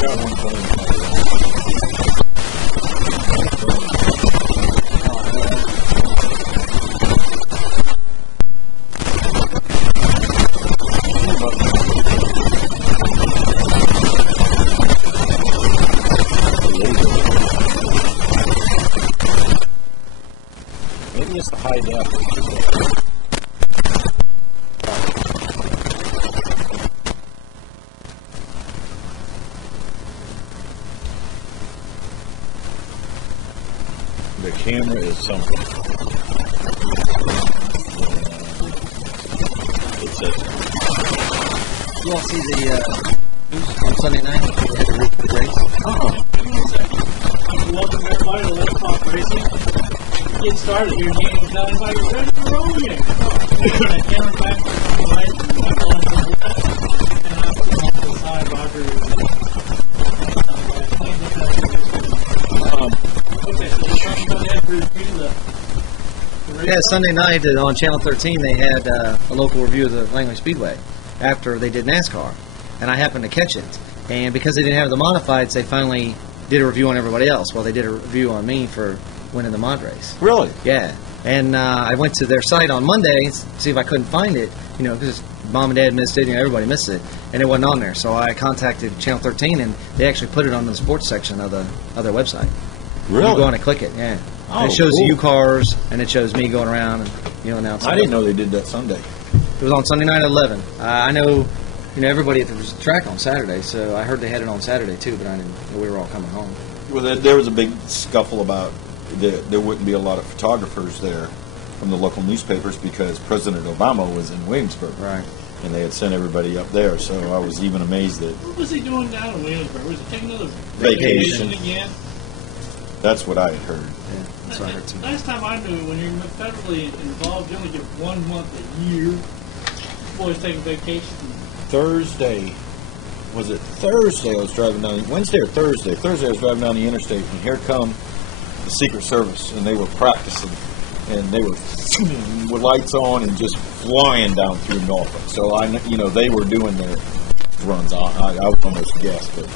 got one for him. Maybe it's the high def. The camera is something. It's a. You all see the on Sunday night? They had the race. Welcome everybody to Let's Talk Racing. Get started here, gang. Now everybody ready to roll again. That camera back to the right, back on to the left, and I'm off to the side, Roger. Okay, so we're talking about that review the race. Yeah, Sunday night on Channel 13 they had a local review of the Langley Speedway after they did NASCAR, and I happened to catch it. And because they didn't have the modifieds, they finally did a review on everybody else. Well, they did a review on me for winning the mod race. Really? Yeah. And I went to their site on Monday to see if I couldn't find it, you know, because Mom and Dad missed it, you know, everybody missed it, and it wasn't on there. So I contacted Channel 13, and they actually put it on the sports section of their website. Really? You go on and click it, yeah. Oh, and it shows cool. the U-cars, and it shows me going around and, you know, announcing. I didn't know they did that Sunday. It was on Sunday night at 11. I know, you know, everybody at the track on Saturday, so I heard they had it on Saturday too, but I didn't know we were all coming home. Well, there was a big scuffle about there wouldn't be a lot of photographers there from the local newspapers because President Obama was in Williamsburg. Right. And they had sent everybody up there, so I was even amazed that What was he doing down in Williamsburg? Was he taking another Vacation. again? that's what I had heard. Yeah, that's what I heard too. Last time I knew, when you're federally involved, you only get 1 month a year. Boys taking vacation. Thursday, was it Thursday I was driving down, Wednesday or Thursday? Thursday I was driving down the interstate, and here come the Secret Service, and they were practicing, and they were with lights on and just flying down through Norfolk. So they were doing their runs. I would almost guess, but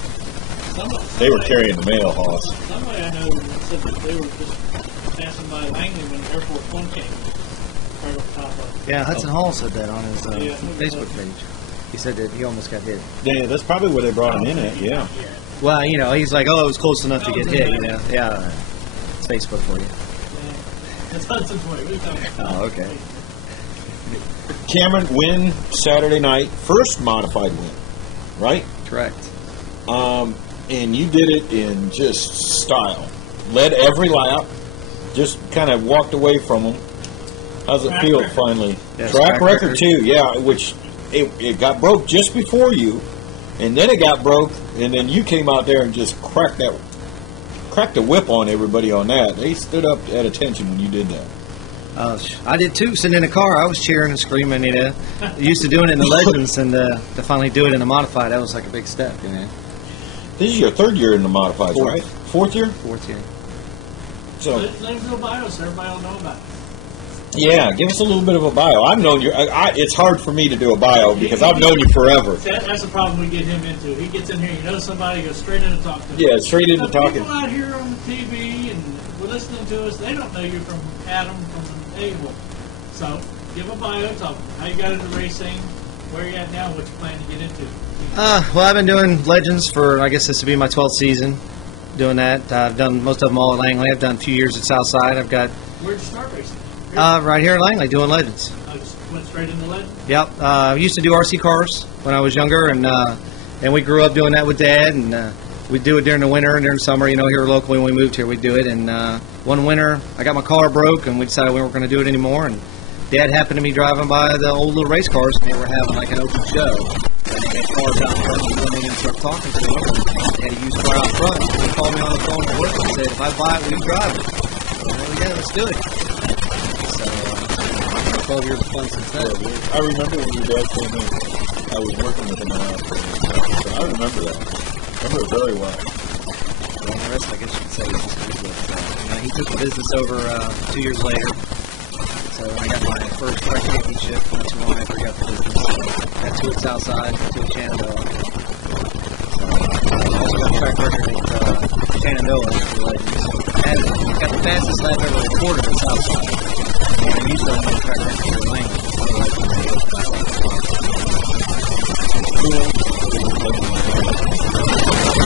they were carrying the mail hoss. Somebody I know said that they were just passing by Langley when Air Force One came. Right up top of it. Yeah, Hudson Hall said that on his Yeah. Facebook page. He said that he almost got hit. Yeah, that's probably where they brought him in at, yeah. Well, you know, he's like, oh, it was close enough to get hit, you know. Yeah, it's Facebook for you. That's Hudson's way. What are you talking about? Oh, okay. Cameron, win Saturday night, first modified win, right? Correct. And you did it in just style. Led every lap, just kind of walked away from them. How's it Track feel record. finally? Yes, track track record record. too, yeah, which it got broke just before you, and then it got broke, and then you came out there and just cracked the whip on everybody on that. They stood up at attention when you did that. I did too, sitting in the car. I was cheering and screaming, you know. Used to doing it in the Legends, and to finally do it in the Modified, that was like a big step, you know. This is your third year in the modifieds, Fourth. right? Fourth year? Fourth year. So Let him do a bio so everybody will know about it. yeah, give us a little bit of a bio. I've known you. It's hard for me to do a bio because I've known you forever. That's the problem we get him into. He gets in here, you know somebody, goes straight in and talk to him. Yeah, straight into Now, talking. People out here on the TV and we're listening to us, they don't know you from Adam from Abel. So, give a bio, talk how you got into racing, where you at now, what you plan to get into. Well, I've been doing Legends for, I guess this would be my 12th season doing that. I've done most of them all at Langley. I've done a few years at Southside. I've got Where'd you start racing? right here at Langley doing Legends. I just went straight into Legend. Yep. I used to do RC cars when I was younger, and we grew up doing that with Dad, and we'd do it during the winter and during summer. You know, here locally when we moved here, we'd do it. And one winter, I got my car broke, and we decided we weren't going to do it anymore. And Dad happened to be driving by the old little race cars, and they were having like an open show. And they had cars out front, and we went in and started talking to them. And had a used car out front. And he called me on the phone at work and said, "If I buy it, will you drive it?" And there we go. Let's do it. So 12 years of fun since then. I remember when your dad told me I was working with him on that. So I remember that. I remember it very well. Well, the rest, I guess you could say, is just pretty good. He took the business over 2 years later. So I got my first truck championship. That's when I forgot the business. Got two at Southside, two at Shenandoah. So also got a track record at Shenandoah for the Legends. And he's got the fastest lap ever recorded at Southside. And he used to have a track record for Langley.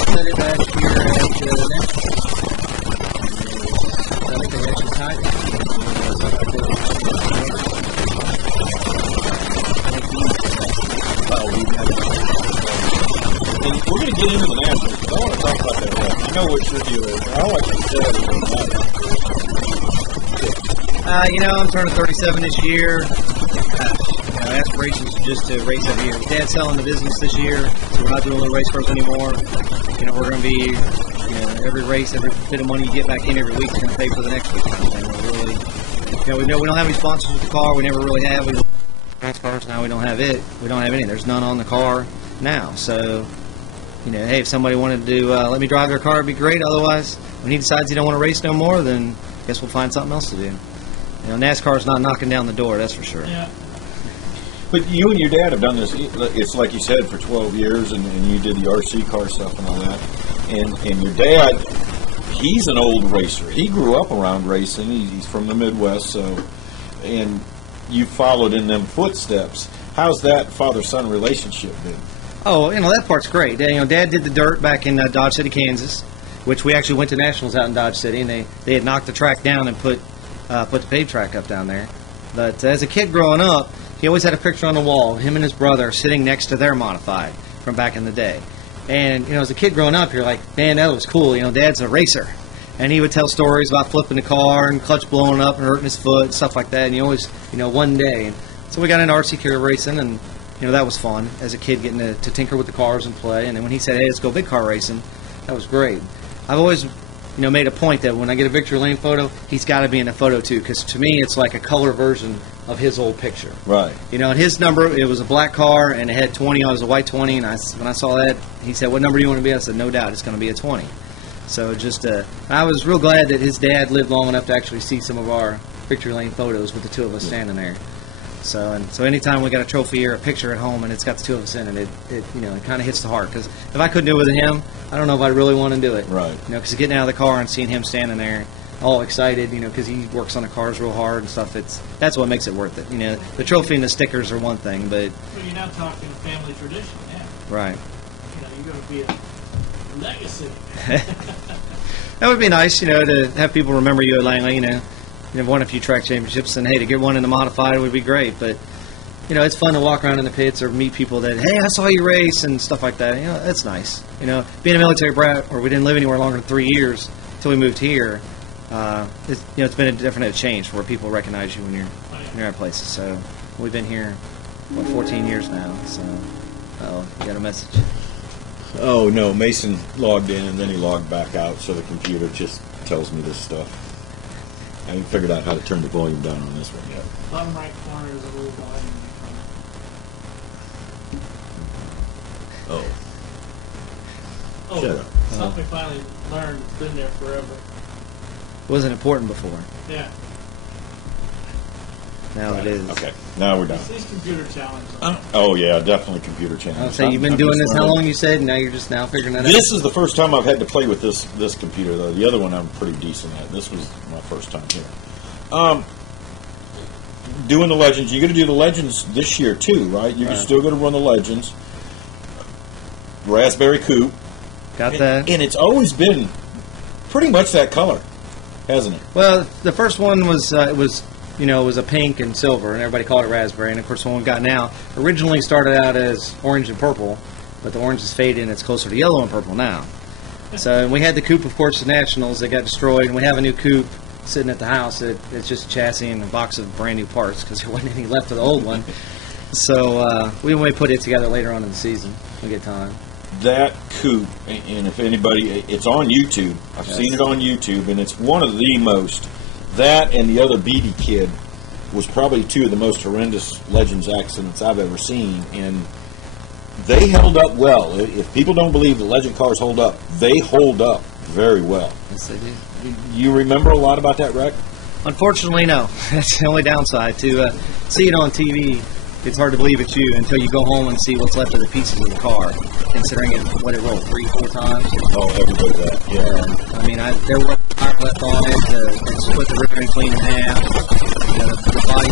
Set it back here at the next. I think they actually tied it. And we're going to get into the Nationals, but I want to talk about that race. I know what your deal is. I like to say I'm turning 37 this year. Aspirations are just to race every year. Dad's selling the business this year, so we're not doing little race cars anymore. We're going to be, every race, every bit of money you get back in every week is going to pay for the next week. And we're really, we don't have any sponsors with the car. We never really have. We race cars now. We don't have it. We don't have any. There's none on the car now. So, hey, if somebody wanted to let me drive their car, it'd be great. Otherwise, when he decides he don't want to race no more, then I guess we'll find something else to do. NASCAR's not knocking down the door, that's for sure. Yeah. But you and your dad have done this, it's like you said, for 12 years, and you did the RC car stuff and all that. And your dad, he's an old racer. He grew up around racing. He's from the Midwest, and you followed in them footsteps. How's that father-son relationship been? Oh, that part's great. Dad did the dirt back in Dodge City, Kansas, which we actually went to Nationals out in Dodge City, and they had knocked the track down and put the paved track up down there. But as a kid growing up, he always had a picture on the wall of him and his brother sitting next to their modified from back in the day. And, as a kid growing up, you're like, man, that was cool. Dad's a racer. And he would tell stories about flipping the car and clutch blowing up and hurting his foot and stuff like that. And you always, one day. And so we got into RC car racing, and, that was fun as a kid getting to tinker with the cars and play. And then when he said, hey, let's go big car racing, that was great. I've always made a point that when I get a victory lane photo, he's got to be in the photo too, because to me it's like a color version of his old picture. Right. And his number, it was a black car and it had 20 on it. It was a white 20, and when I saw that, he said, what number do you want to be? I said, no doubt, it's going to be a 20. So I was real glad that his dad lived long enough to actually see some of our victory lane photos with the two of us standing there. So anytime we got a trophy or a picture at home and it's got the two of us in it, it kind of hits the heart. Because if I couldn't do it with him, I don't know if I'd really want to do it. Right. Because getting out of the car and seeing him standing there, all excited, because he works on the cars real hard and stuff. That's what makes it worth it. The trophy and the stickers are one thing, but. Well, you're now talking family tradition, yeah. Right. You're going to be a legacy. That would be nice, to have people remember you at Langley. You've won a few track championships, and hey, to get one in the modified would be great. But it's fun to walk around in the pits or meet people that, hey, I saw you race and stuff like that. That's nice. Being a military brat, or we didn't live anywhere longer than 3 years until we moved here. It's been a definite change where people recognize you when you're at places. So we've been here 14 years now. So you got a message. Oh no, Mason logged in and then he logged back out, so the computer just tells me this stuff. I haven't figured out how to turn the volume down on this one yet. Bottom right corner is a little volume. Oh, shut up. Something we finally learned. It's been there forever. Wasn't important before. Yeah. Now it is. Okay, now we're done. These computer challenges. Oh yeah, definitely computer challenges. I'll say you've been doing this how long, you said, and now you're just now figuring that out? This is the first time I've had to play with this computer, though. The other one I'm pretty decent at. This was my first time here. Doing the Legends. You're going to do the Legends this year, too, right? You're still going to run the Legends. Raspberry Coupe. Got that. And it's always been pretty much that color, hasn't it? Well, the first one was, it was a pink and silver, and everybody called it raspberry. And, of course, the one we've got now originally started out as orange and purple, but the orange is faded, and it's closer to yellow and purple now. So we had the coupe, of course, the Nationals that got destroyed, and we have a new coupe sitting at the house. It's just a chassis and a box of brand new parts because there wasn't any left of the old one. So we may put it together later on in the season. We'll get time. That coupe, and if anybody, it's on YouTube. I've seen it on YouTube, and it's one of the most. That and the other Beatty kid was probably two of the most horrendous Legends accidents I've ever seen, and they held up well. If people don't believe the Legend cars hold up, they hold up very well. Yes, they do. You remember a lot about that wreck? Unfortunately, no. That's the only downside. To see it on TV it's hard to believe it's you until you go home and see what's left of the pieces of the car, considering what it rolled 3-4 times. Oh, every bit of that. Yeah. I mean, there was a tire left on it. It split the ribbon clean in half. The body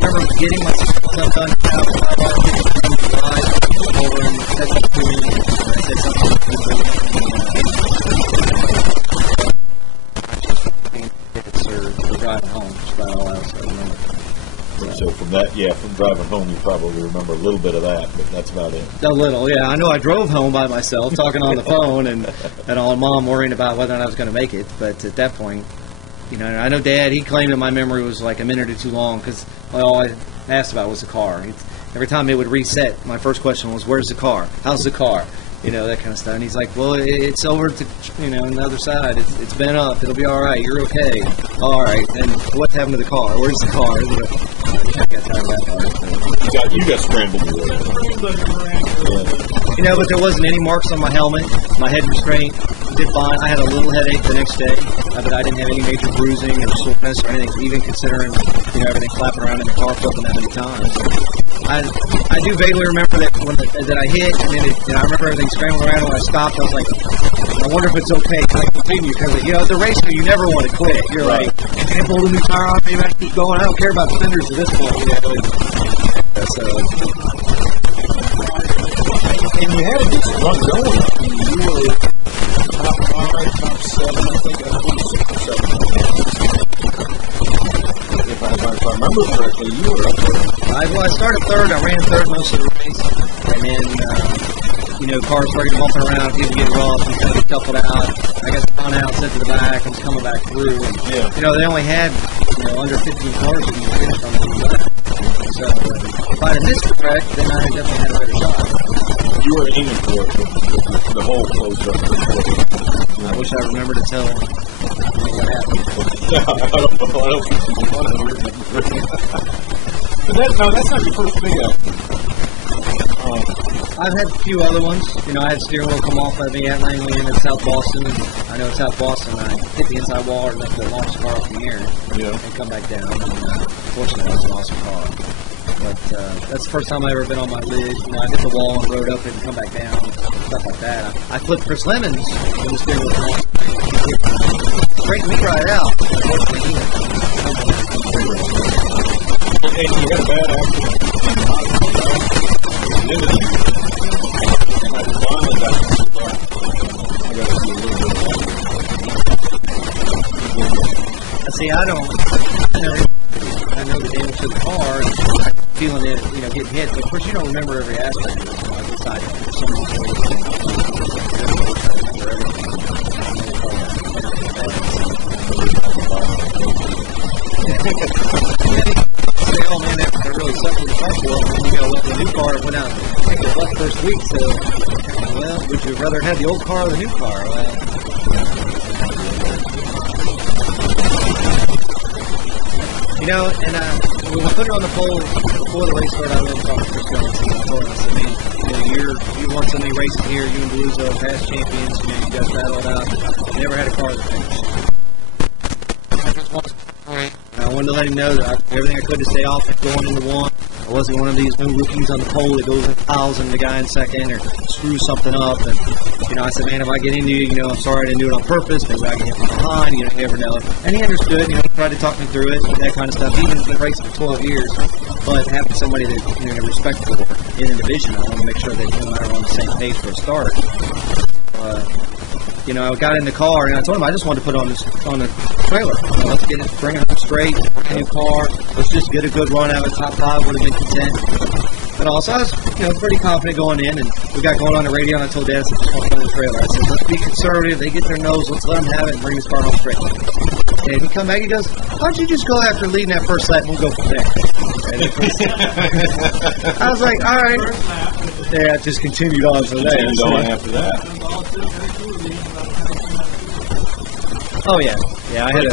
I remember getting my stuff done over in Texas Motor and I said something or driving home. Just about all else I remember. So from driving home, you probably remember a little bit of that, but that's about it. A little, yeah. I know I drove home by myself, talking on the phone, and all Mom worrying about whether or not I was going to make it. But at that point, I know Dad, he claimed that my memory was like a minute or too long because all I asked about was the car. Every time it would reset, my first question was, where's the car? How's the car? That kind of stuff. And he's like, well, it's over to, on the other side. It's been up. It'll be all right. You're okay. All right. And what's happened to the car? Where's the car? I got tired of that part. You got scrambled. Yeah. But there wasn't any marks on my helmet. My head restraint did fine. I had a little headache the next day, but I didn't have any major bruising or soreness or anything, even considering, everything flapping around in the car flipping that many times. I do vaguely remember that that I hit, and I remember everything scrambled around. When I stopped, I was like, I wonder if it's okay. Can I continue? Because as a racer, you never want to quit. You're like, can I pull the new tire off? Maybe I should keep going. I don't care about fenders at this point. And you had a decent run going. You were top 5, top 7, I think. I think 6 or 7. If I remember correctly, you were up there. I started third. I ran third most of the race, and then cars started bumping around, people getting rough, and kind of shuffled out. I got spun out, sent to the back, and was coming back through. And, they only had under 15 cars that you could finish on the left. So if I had missed correct, then I definitely had a better shot. You were aiming for it, but the hole closed up pretty quick. I wish I remembered to tell what happened. I don't think you want to remember. But that's not your first big accident. I've had a few other ones. I had steering wheel come off of me at Langley and in South Boston. And I know South Boston, I hit the inside wall and left the launch car up in the air and come back down. And fortunately, that was an awesome car. But that's the first time I've ever been on my lid. I hit the wall and rode up it and come back down, stuff like that. I flipped Chris Lemons when the steering wheel came off. Straightened me right out. And you had a bad accident. See, I know the damage to the car, and I'm feeling it, getting hit. But of course, you don't remember every aspect of it. I decided so much say, oh man, that really sucked with the car for it. You left the new car, went out, I think it left first week. So, well, would you rather have the old car or the new car? And when we put it on the pole before the race started, I went and talked to Chris Jones, and I told him, I said, man, you won so many races here, you and Beluzzo, past champions, you guys battled out, you never had a car that finished. I wanted to let him know that I did everything I could to stay off and going into one. I wasn't one of these new rookies on the pole that goes and piles in the guy in second or screws something up. And, I said, man, if I get into you, I'm sorry I didn't do it on purpose. Maybe I can hit from behind. You never know. And he understood. He tried to talk me through it, that kind of stuff. He's been racing for 12 years. But having somebody that, respect for in a division, I want to make sure that no matter on the same page for a start. I got in the car and I told him I just wanted to put it on the trailer. Let's get it, bring it up straight, bring a new car. Let's just get a good run out of it. Top 5 would have been content. But also I was, pretty confident going in, and we got going on the radio, and I told Dad, I said, just want to put it on the trailer. I said, let's be conservative. They get their nose. Let's let them have it and bring this car home straight. And he come back, he goes, why don't you just go after leading that first lap and we'll go from there. I was like, all right. Yeah, it just continued on from there. Continued on after that. Oh, yeah. Yeah, I had a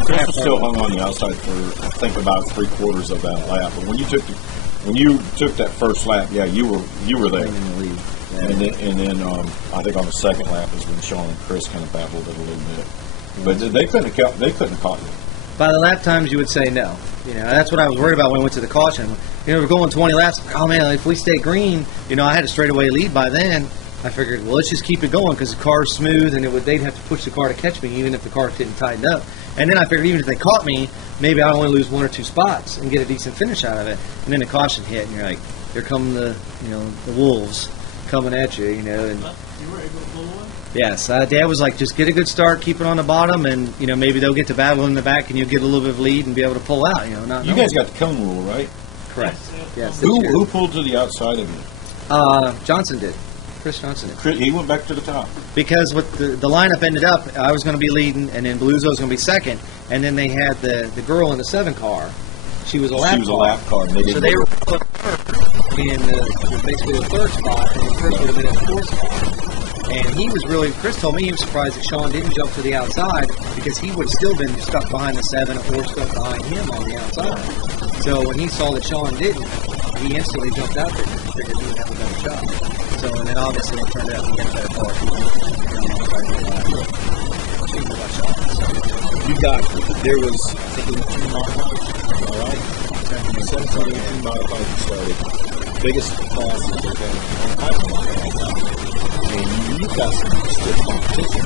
Chris was still hung on the outside for, I think, about 3/4 of that lap. But when you took that first lap, yeah, you were there. In the lead. Yeah. And then I think on the second lap is when Sean and Chris kind of battled it a little bit. But they couldn't have caught you. by the lap times, you would say no. You know, that's what I was worried about when I went to the caution. You know, we're going 20 laps. Oh man, if we stay green, you know, I had a straightaway lead by then. I figured, well, let's just keep it going because the car's smooth, and they'd have to push the car to catch me, even if the car didn't tighten up. And then I figured, even if they caught me, maybe I'd only lose 1 or 2 spots and get a decent finish out of it. And then the caution hit, and you're like, here come the wolves coming at you, you know. And You were able to pull one? yes, Dad was like, just get a good start, keep it on the bottom, and you know maybe they'll get to battle in the back, and you'll get a little bit of lead and be able to pull out. You know, not You guys got the cone rule, right? correct. Yes, Who pulled to the outside of you? Johnson did. Chris Johnson did. He went back to the top. Because what the lineup ended up, I was going to be leading, and then Beluzzo was going to be second, and then they had the girl in the 7 car. She was a lap car. She was a lap car. And So they were being basically the 3rd spot, and Chris would have been in the 4th spot. And he was really, Chris told me he was surprised that Sean didn't jump to the outside because he would have still been stuck behind the 7 or stuck behind him on the outside. So when he saw that Sean didn't, he instantly jumped out there because he figured he would have a better shot. So, and then obviously it turned out he had a better car. You there was, I think it was 2 modifieds, all right? 17, 18 modifieds started. Biggest classes they've had on modifieds. And you've got some stiff competition.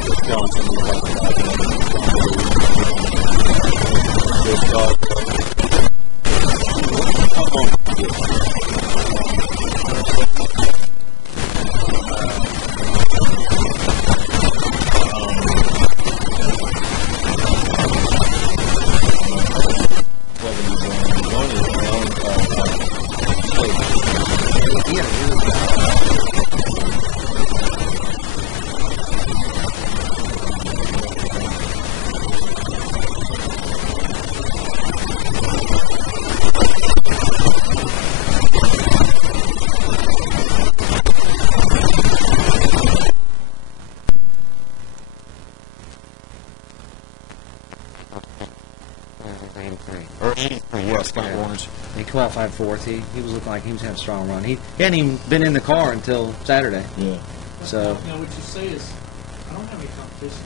Chris Johnson was like how long did you get? He qualified 4th. He was looking like he was having a strong run. He hadn't even been in the car until Saturday. Yeah. So. You know, what you say is, I don't have any competition.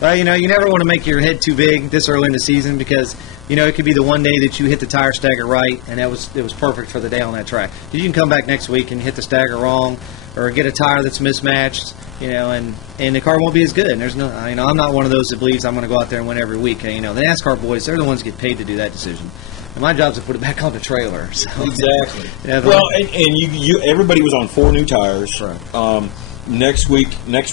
Well, you know, you never want to make your head too big this early in the season because, you know, it could be the one day that you hit the tire stagger right, and it was perfect for the day on that track. You can come back next week and hit the stagger wrong or get a tire that's mismatched, you know, and the car won't be as good. And there's no, you know, I'm not one of those that believes I'm going to go out there and win every week. You know, the NASCAR boys, they're the ones that get paid to do that decision. And my job's to put it back on the trailer. So. Exactly. Yeah, well, and you everybody was on 4 new tires. Right. Next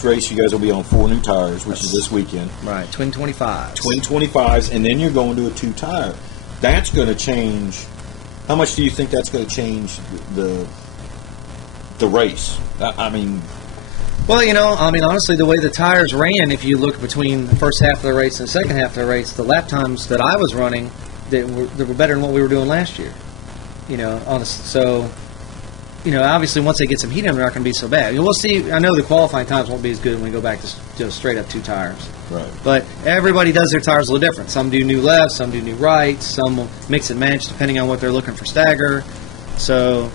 race, you guys will be on 4 new tires, which is this weekend. Right, twin 25s. Twin 25s, and then you're going to a 2 tire. That's going to change. How much do you think that's going to change the race? I mean. Well, you know, I mean, honestly, the way the tires ran, if you look between the first half of the race and the second half of the race, the lap times that I was running, they were better than what we were doing last year. You know, so. You know, obviously, once they get some heat in them, they're not going to be so bad. We'll see. I know the qualifying times won't be as good when we go back to just straight up 2 tires. Right. But everybody does their tires a little different. Some do new lefts, some do new rights, some will mix and match depending on what they're looking for stagger. So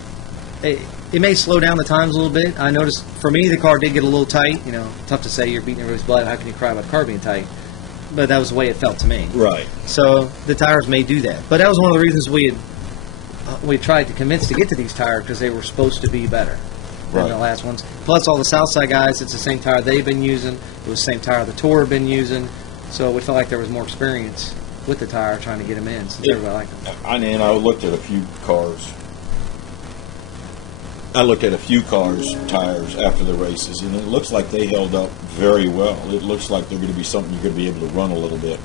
it may slow down the times a little bit. I noticed for me, the car did get a little tight. You know, tough to say you're beating everybody's blood. How can you cry about the car being tight? But that was the way it felt to me. Right. So the tires may do that. But that was one of the reasons we tried to convince to get to these tires because they were supposed to be better than the last ones. Plus, all the Southside guys, it's the same tire they've been using. It was the same tire the Tour had been using. So we felt like there was more experience with the tire trying to get them in since everybody liked them. And I looked at a few cars. I looked at a few cars' tires after the races, and it looks like they held up very well. It looks like they're going to be something you're going to be able to run a little bit.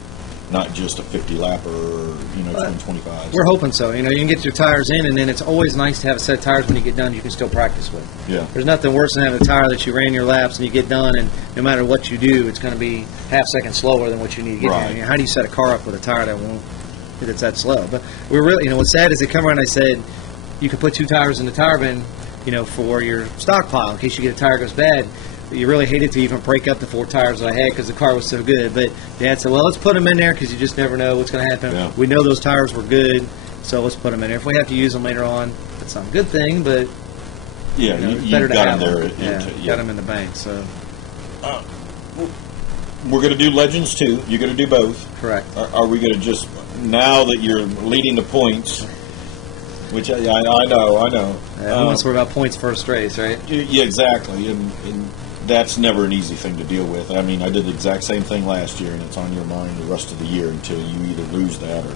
Not just a 50-lapper or, you know, 25s. We're hoping so. You know, you can get your tires in, and then it's always nice to have a set of tires when you get done you can still practice with. Yeah. There's nothing worse than having a tire that you ran your laps and you get done, and no matter what you do, it's going to be half second slower than what you need to get there. You know, how do you set a car up with a tire that's that slow? But we're really, you know, what's sad is they come around and I said, you could put 2 tires in the tire bin, you know, for your stockpile in case you get a tire goes bad. You really hated to even break up the 4 tires that I had because the car was so good. But Dad said, well, let's put them in there because you just never know what's going to happen. Yeah. We know those tires were good, so let's put them in there. If we have to use them later on, that's not a good thing, but yeah, you know, it's you better to got have them there. them. Got them in the bank. So we're going to do Legends too. You're going to do both. Correct. Are we going to just, now that you're leading the points, which I know. Who wants to worry about points first race, right? Yeah, exactly. And that's never an easy thing to deal with. I mean, I did the exact same thing last year, and it's on your mind the rest of the year until you either lose that or.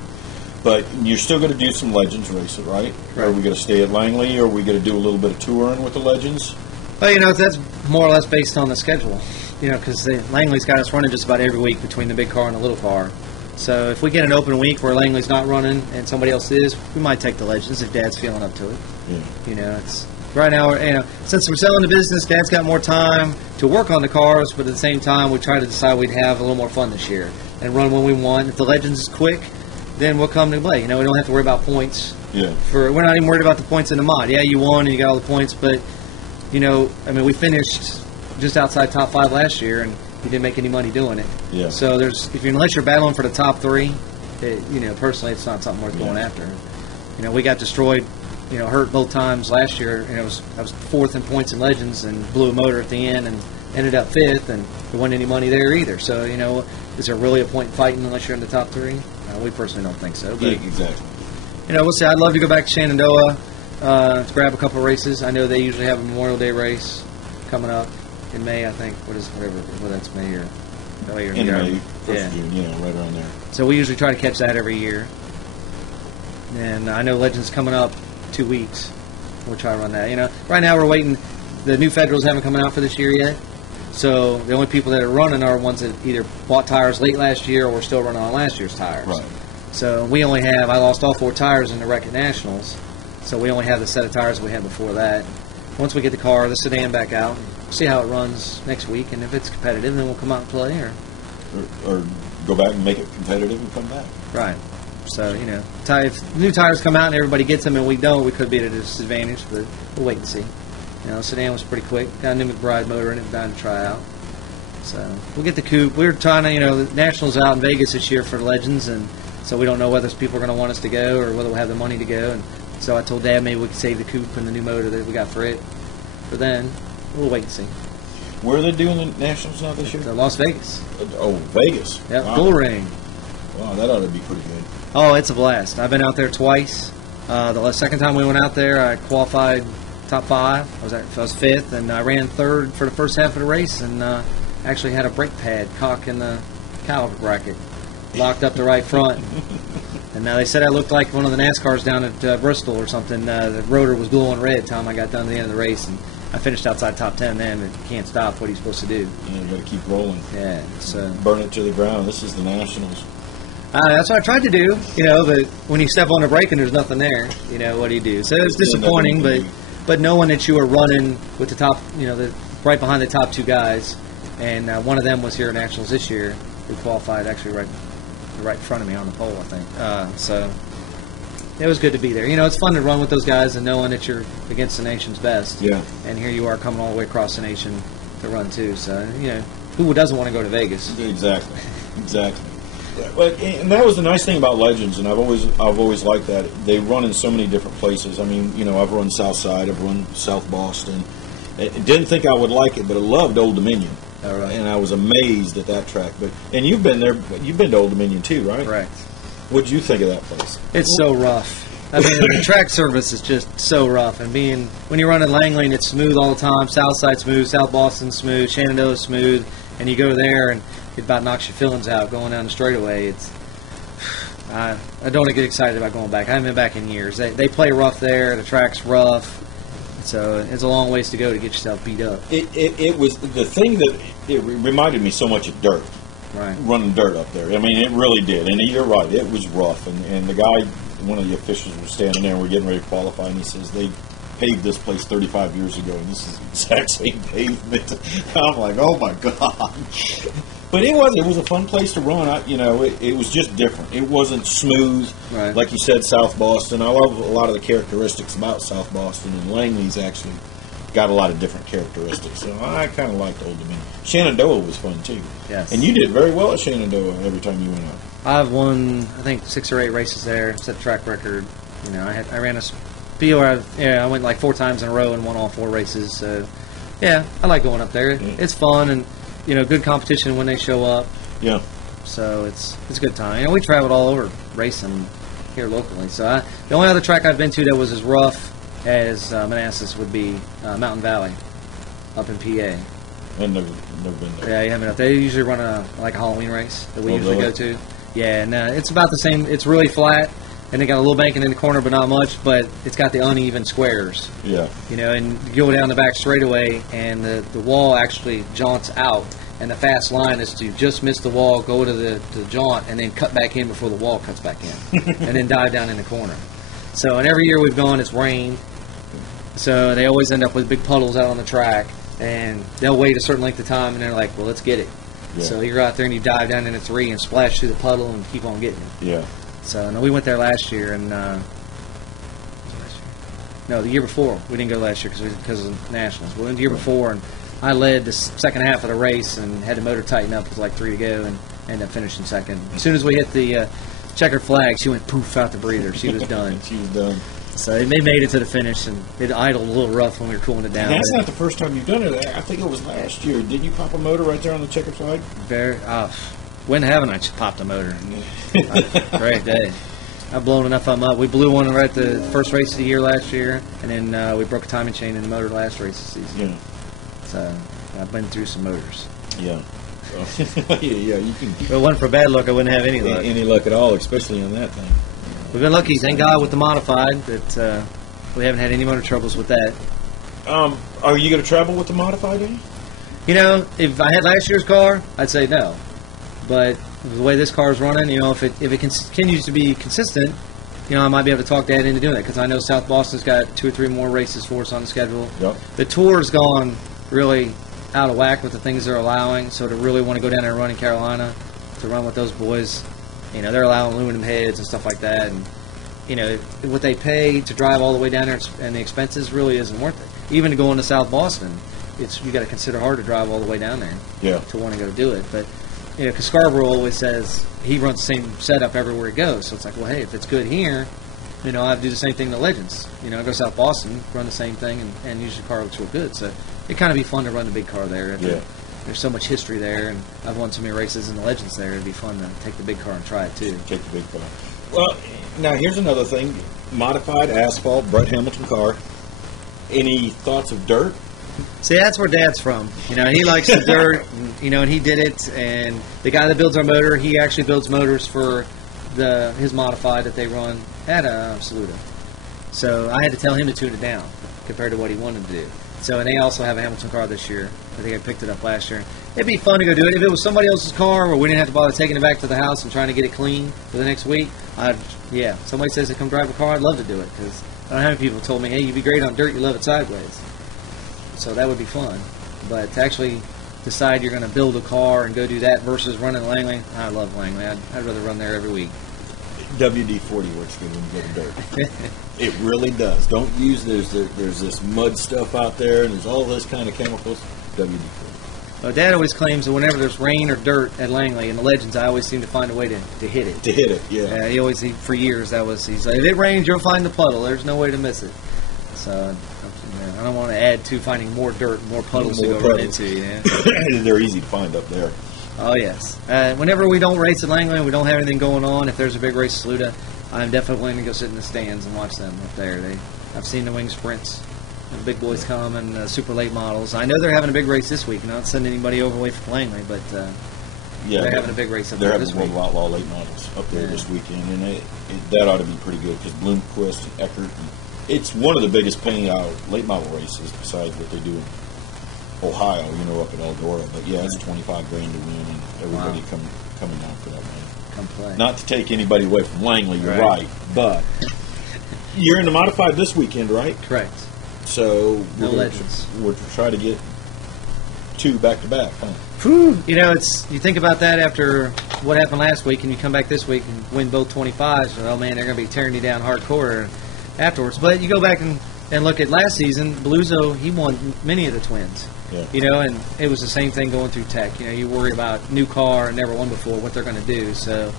But you're still going to do some Legends racing, right? Right. Are we going to stay at Langley, or are we going to do a little bit of touring with the Legends? Well, that's more or less based on the schedule. Because Langley's got us running just about every week between the big car and the little car. So if we get an open week where Langley's not running and somebody else is, we might take the Legends if Dad's feeling up to it. Yeah. It's right now. Since we're selling the business, Dad's got more time to work on the cars, but at the same time, we try to decide we'd have a little more fun this year and run when we want. If the Legends is quick, then we'll come to play. We don't have to worry about points. Yeah. We're not even worried about the points in the mod. Yeah, you won and you got all the points, but we finished just outside top 5 last year, and you didn't make any money doing it. Yeah. So unless you're battling for the top 3, personally, it's not something worth going after. We got destroyed, hurt both times last year. I was 4th in points in Legends and blew a motor at the end and ended up 5th, and there wasn't any money there either. So is there really a point in fighting unless you're in the top 3? We personally don't think so. But, Yeah, exactly. we'll see. I'd love to go back to Shenandoah to grab a couple of races. I know they usually have a Memorial Day race coming up in May, I think. Whether that's May or earlier In May, 1st yeah. of June, right around there. So we usually try to catch that every year. And I know Legends coming up 2 weeks. We'll try to run that. Right now we're waiting. The new Federals haven't come out for this year yet. So the only people that are running are ones that either bought tires late last year or still running on last year's tires. Right. So we only have, I lost all 4 tires in the Wreck-It Nationals. So we only have the set of tires we had before that. Once we get the car, the sedan back out, see how it runs next week, and if it's competitive, then we'll come out and play. Or go back and make it competitive and come back. Right. So, if new tires come out and everybody gets them and we don't, we could be at a disadvantage, but we'll wait and see. The sedan was pretty quick. Got a new McBride motor in it, dying to try out. So we'll get the coupe. We were trying to, the Nationals out in Vegas this year for the Legends, and so we don't know whether people are going to want us to go or whether we'll have the money to go. And so I told Dad maybe we could save the coupe and the new motor that we got for it. But then we'll wait and see. Where are they doing the Nationals now this year? Las Vegas. Oh, Vegas. Yep, Wow. Bull Ring. Wow, that ought to be pretty good. Oh, it's a blast. I've been out there twice. The second time we went out there, I qualified top 5. I was 5th, and I ran 3rd for the first half of the race, and actually had a brake pad cock in the cowl bracket, locked up the right front. And now they said I looked like one of the NASCARs down at Bristol or something. The rotor was glowing red time I got done at the end of the race, and I finished outside top 10 then, but you can't stop. What are you supposed to do? Yeah, you got to keep rolling. Yeah, so Burn it to the ground. This is the Nationals. that's what I tried to do, but when you step on the brake and there's nothing there, what do you do? So it's disappointing, but knowing that you were running with the top, right behind the top 2 guys, and one of them was here at Nationals this year, who qualified actually right in front of me on the pole, I think. So it was good to be there. It's fun to run with those guys and knowing that you're against the nation's best. Yeah. And here you are coming all the way across the nation to run too. So who doesn't want to go to Vegas? Exactly. Yeah, but and that was the nice thing about Legends, and I've always liked that they run in so many different places. I mean, I've run South Side, I've run South Boston. I didn't think I would like it, but I loved Old Dominion. All right. And I was amazed at that track. And you've been there. You've been to Old Dominion too, right? Correct. What did you think of that place? It's so rough. I mean, the track surface is just so rough. And when you're running Langley, and it's smooth all the time. South Side smooth, South Boston smooth, Shenandoah smooth, and you go there and it about knocks your feelings out going down the straightaway. I don't get excited about going back. I haven't been back in years. They play rough there. The track's rough. So it's a long ways to go to get yourself beat up. It was the thing that it reminded me so much of dirt. Right. Running dirt up there. I mean, it really did. And you're right. It was rough. And the guy, one of the officials was standing there and we're getting ready to qualify, and he says, they paved this place 35 years ago, and this is the exact same pavement. I'm like, oh my God. But it was a fun place to run. It was just different. It wasn't smooth. Right. Like you said, South Boston. I love a lot of the characteristics about South Boston, and Langley's actually got a lot of different characteristics. So I kind of liked Old Dominion. Shenandoah was fun too. Yes. And you did very well at Shenandoah every time you went out. I've won, I think, 6 or 8 races there. Set a track record. I ran a speed where I went like 4 times in a row and won all 4 races. So, yeah, I like going up there. Yeah. It's fun, and good competition when they show up. Yeah. So it's a good time. We traveled all over racing here locally. So the only other track I've been to that was as rough as Manassas would be Mountain Valley up in PA. I've never been there. Yeah, you haven't. They usually run a Halloween race that we usually really? go to. Yeah, and it's about the same. It's really flat, and they got a little banking in the corner, but not much. But it's got the uneven squares. Yeah. And you go down the back straightaway, and the wall actually jaunts out, and the fast line is to just miss the wall, go to the jaunt, and then cut back in before the wall cuts back in, and then dive down in the corner. So, and every year we've gone, it's rained. So they always end up with big puddles out on the track, and they'll wait a certain length of time, and they're like, well, let's get it. Yeah. So you're out there, and you dive down into 3 and splash through the puddle and keep on getting it. Yeah. So, no, we went there last year, and no, the year before. We didn't go last year because of Nationals. We went the year before, and I led the second half of the race and had the motor tighten up with like 3 to go and ended up finishing second. As soon as we hit the checkered flag, she went poof out the breather. She was done. She was done. So they made it to the finish, and it idled a little rough when we were cooling it down. That's not the first time you've done it. I think it was last year. Didn't you pop a motor right there on the checkered flag? When haven't I just popped a motor? Great day. I've blown enough of them up. We blew one right at the first race of the year last year, and then we broke a timing chain in the motor last race of the season. Yeah. So I've been through some motors. Yeah. Yeah, you can. If it wasn't for bad luck, I wouldn't have any luck. Any luck at all, especially on that thing. We've been lucky, thank God, with the modified that we haven't had any motor troubles with that. Are you going to travel with the modified, eh? If I had last year's car, I'd say no. But the way this car is running, if it continues to be consistent, I might be able to talk Dad into doing it because I know South Boston's got 2 or 3 more races for us on the schedule. Yep. The tour's gone really out of whack with the things they're allowing. So to really want to go down there and run in Carolina, to run with those boys, they're allowing aluminum heads and stuff like that, and what they pay to drive all the way down there and the expenses really isn't worth it. Even to go into South Boston, you got to consider hard to drive all the way down there. Yeah. To want to go do it, but because Scarborough always says he runs the same setup everywhere he goes, so it's like, well, hey, if it's good here, I have to do the same thing in the Legends. I go to South Boston, run the same thing, and usually the car looks real good. So it'd kind of be fun to run the big car there. Yeah. There's so much history there, and I've won so many races in the Legends there. It'd be fun to take the big car and try it too. Take the big car. Well, now here's another thing: modified asphalt, Brett Hamilton car. Any thoughts of dirt? See, that's where Dad's from. He likes the dirt, and he did it. And the guy that builds our motor, he actually builds motors for his modified that they run at Saluda. So I had to tell him to tune it down compared to what he wanted to do. So, and they also have a Hamilton car this year. I think I picked it up last year. It'd be fun to go do it. If it was somebody else's car where we didn't have to bother taking it back to the house and trying to get it clean for the next week, somebody says to come drive a car, I'd love to do it. Because I don't know how many people told me, hey, you'd be great on dirt, you love it sideways. So that would be fun. But to actually decide you're going to build a car and go do that versus running Langley, I love Langley. I'd rather run there every week. WD-40 works good when you go to dirt. It really does. Don't use there's this mud stuff out there, and there's all this kind of chemicals. WD-40. Well, Dad always claims that whenever there's rain or dirt at Langley in the Legends, I always seem to find a way to hit it. To hit it, yeah. For years, he's like, if it rains, you'll find the puddle. There's no way to miss it. So I don't want to add to finding more dirt, more puddles to go run into. They're easy to find up there. Oh, yes. Whenever we don't race at Langley, we don't have anything going on, if there's a big race at Saluda, I'm definitely willing to go sit in the stands and watch them up there. I've seen the wing sprints. The big boys come and super late models. I know they're having a big race this week. Not sending anybody away from Langley, but they're having a big race up there this week. They're having World Outlaw late models up there this weekend, and that ought to be pretty good because Bloomquist and Eckert. It's one of the biggest paying out late model races besides what they do in Ohio, up at Eldora. But yeah, it's $25,000 to win, and everybody coming out for that money. Come play. Not to take anybody away from Langley, you're right, but you're in the modified this weekend, right? Correct. So no Legends. We're trying to get 2 back-to-back, huh? Whew. You think about that after what happened last week, and you come back this week and win both 25s. So, oh, man, they're going to be tearing you down hardcore afterwards. But you go back and look at last season, Beluso, he won many of the twins. Yeah. And it was the same thing going through Tech. You worry about new car, never won before, what they're going to do. So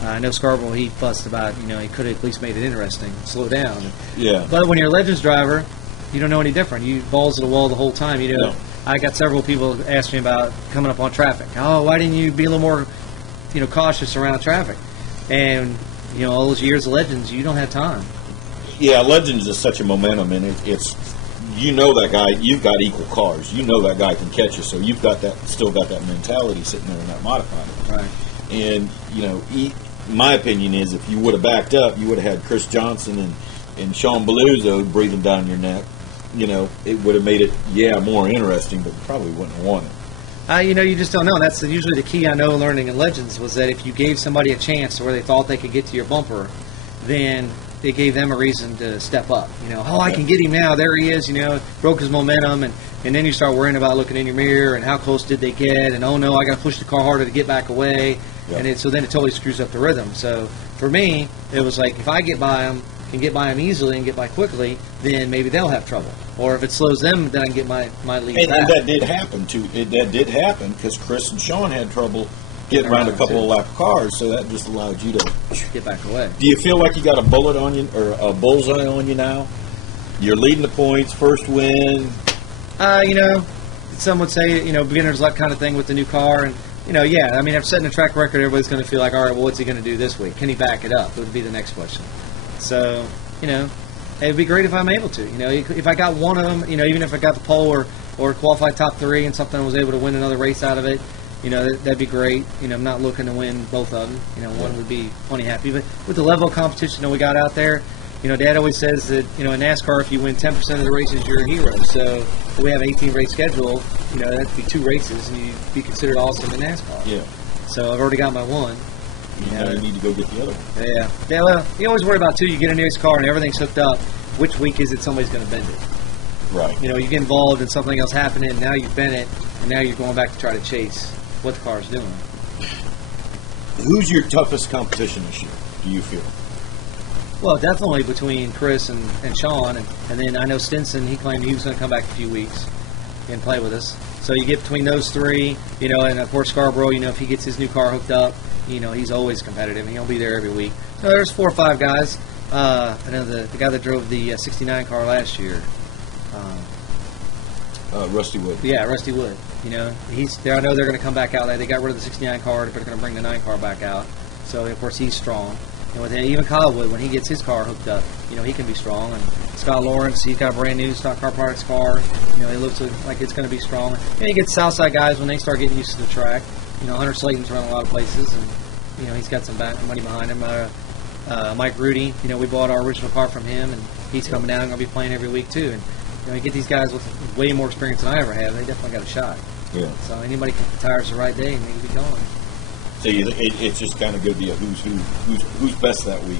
I know Scarborough, he fussed about, he could have at least made it interesting, slow down. Yeah. But when you're a Legends driver, you don't know any different. You balls to the wall the whole time. I got several people ask me about coming up on traffic. Oh, why didn't you be a little more, cautious around traffic? And all those years of Legends, you don't have time. Yeah, Legends is such a momentum, and it's that guy. You've got equal cars. That guy can catch you, so you've got still got that mentality sitting there in that modified. Right. And my opinion is, if you would have backed up, you would have had Chris Johnson and Sean Beluzzo breathing down your neck. It would have made it, more interesting, but probably wouldn't have won it. You just don't know. That's usually the key I know learning in Legends was that if you gave somebody a chance where they thought they could get to your bumper, then it gave them a reason to step up. I can get him now. There he is, broke his momentum. And then you start worrying about looking in your mirror and how close did they get. And, oh, no, I got to push the car harder to get back away. Yeah. And so then it totally screws up the rhythm. So for me, it was like if I get by them, can get by them easily and get by quickly, then maybe they'll have trouble. Or if it slows them, then I can get my lead back. And that did happen, too. That did happen because Chris and Sean had trouble getting around a couple of lap cars, so that just allowed you to get back away. Do you feel like you got a bullet on you, or a bullseye on you now? You're leading the points, first win. Some would say, beginner's luck kind of thing with the new car. And, after setting a track record, everybody's going to feel like, all right, well, what's he going to do this week? Can he back it up? It would be the next question. So, it would be great if I'm able to. If I got one of them, even if I got the pole or qualified top 3 and something, I was able to win another race out of it, that'd be great. I'm not looking to win both of them. One would be plenty happy. But with the level of competition that we got out there, Dad always says that, in NASCAR, if you win 10% of the races, you're a hero. So if we have an 18-race schedule, that'd be 2 races, and you'd be considered awesome in NASCAR. Yeah. So I've already got my one. Now you need to go get the other one. Yeah. Yeah, well, you always worry about, too, you get a race car and everything's hooked up. Which week is it somebody's going to bend it? Right. You get involved in something else happening, and now you've bent it, and now you're going back to try to chase what the car's doing. Who's your toughest competition this year, do you feel? Well, definitely between Chris and Sean, and then I know Stinson, he claimed he was going to come back in a few weeks and play with us. So you get between those 3, and of course Scarborough, if he gets his new car hooked up, he's always competitive, and he'll be there every week. So there's 4 or 5 guys. I know the guy that drove the 69 car last year. Rusty Wood. Yeah, Rusty Wood. He's there. I know they're going to come back out. They got rid of the 69 car, but they're going to bring the 9 car back out. So, of course, he's strong. And with even Kyle Wood, when he gets his car hooked up, he can be strong. And Scott Lawrence, he's got a brand new stock car products car. It looks like it's going to be strong. And you get Southside guys when they start getting used to the track. Hunter Slayton's run a lot of places, and he's got some money behind him. Mike Rudy, we bought our original car from him, and he's coming down and going to be playing every week too. And you get these guys with way more experience than I ever have. They definitely got a shot. Yeah. So anybody can put tires the right day and they can be going. So it's just kind of going to be a who's best that week.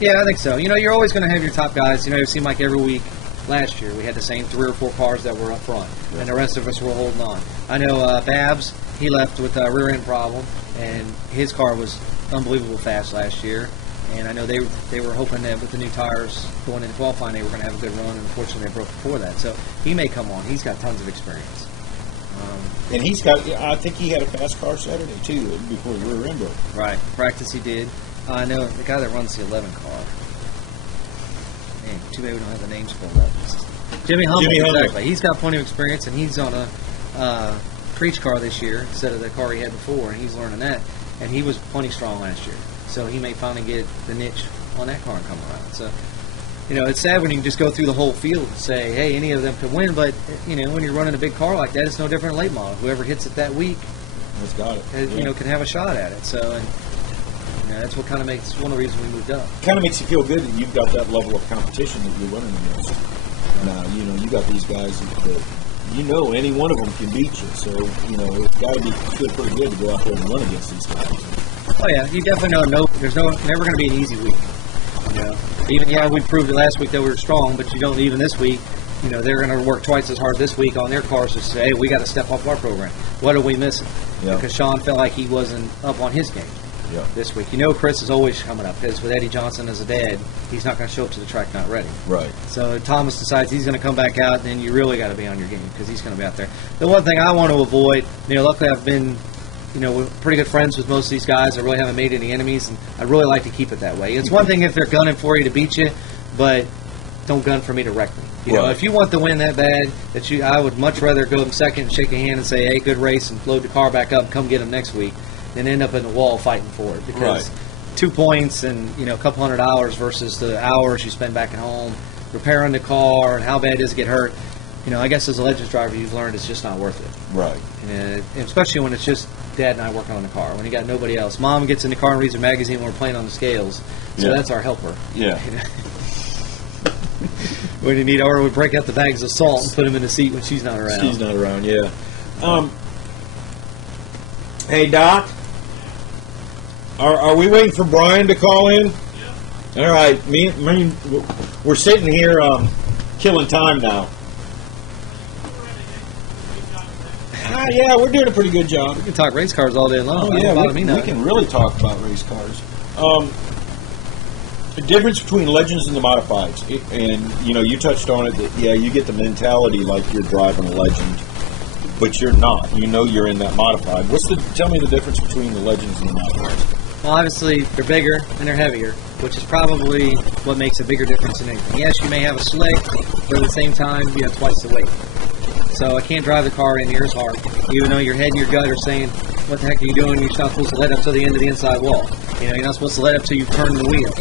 Yeah, I think so. You're always going to have your top guys. It seemed like every week last year we had the same 3 or 4 cars that were up front, and the rest of us were holding on. I know Babs, he left with a rear end problem, and his car was unbelievable fast last year. And I know they were hoping that with the new tires going into qualifying, they were going to have a good run, and unfortunately they broke before that. So he may come on. He's got tons of experience. And I think he had a fast car Saturday, too, before the rear end broke. Right. Practice he did. I know the guy that runs the 11 car. Man, too bad we don't have the names pulled up. Jimmy Hummel, exactly. He's got plenty of experience, and he's on a Preach car this year instead of the car he had before, and he's learning that. And he was plenty strong last year. So he may finally get the niche on that car and come around. So, it's sad when you can just go through the whole field and say, hey, any of them could win. But, when you're running a big car like that, it's no different than late model. Whoever hits it that week, has got it. Can have a shot at it. So, and that's what kind of makes one of the reasons we moved up. Kind of makes you feel good that you've got that level of competition that you're running against. Now, you got these guys that any one of them can beat you. So, it's got to be pretty good to go out there and run against these guys. Oh yeah, you definitely know. There's never going to be an easy week. We proved it last week that we were strong, but even this week, they're going to work twice as hard this week on their cars to say, hey, we got to step up our program. What are we missing? Yeah. Because Sean felt like he wasn't up on his game this week. Chris is always coming up because with Eddie Johnson as a dad, he's not going to show up to the track not ready. Right. So Thomas decides he's going to come back out, then you really got to be on your game because he's going to be out there. The one thing I want to avoid, luckily I've been we're pretty good friends with most of these guys. I really haven't made any enemies, and I'd really like to keep it that way. It's one thing if they're gunning for you to beat you, but don't gun for me to wreck me. You know, Right. if you want the win that bad, I would much rather go second, shake a hand, and say, "Hey, good race," and load the car back up, and come get them next week, than end up in the wall fighting for it. Because 2 points and a couple $100 versus the hours you spend back at home repairing the car and how bad it is to get hurt. I guess as a Legends driver, you've learned it's just not worth it. Right. And especially when it's just Dad and I working on the car. When you got nobody else, Mom gets in the car and reads a magazine when we're playing on the scales. So that's our helper. Yeah. When you need, or we break out the bags of salt and put them in the seat when she's not around. She's not around, yeah. Hey, Doc. Are we waiting for Brian to call in? Yeah. All right. We're sitting here killing time now. Yeah, we're doing a pretty good job. We can talk race cars all day long. Oh, yeah, we we can really talk about race cars. The difference between Legends and the Modifieds, and you touched on it, that you get the mentality like you're driving a Legend, but you're not. You're in that Modified. Tell me the difference between the Legends and the Modifieds. Well, obviously, they're bigger and they're heavier, which is probably what makes a bigger difference in anything. Yes, you may have a slick, but at the same time, you have twice the weight. So I can't drive the car in near as hard, even though your head and your gut are saying, what the heck are you doing? You're not supposed to let up to the end of the inside wall. You're not supposed to let up till you turn the wheel.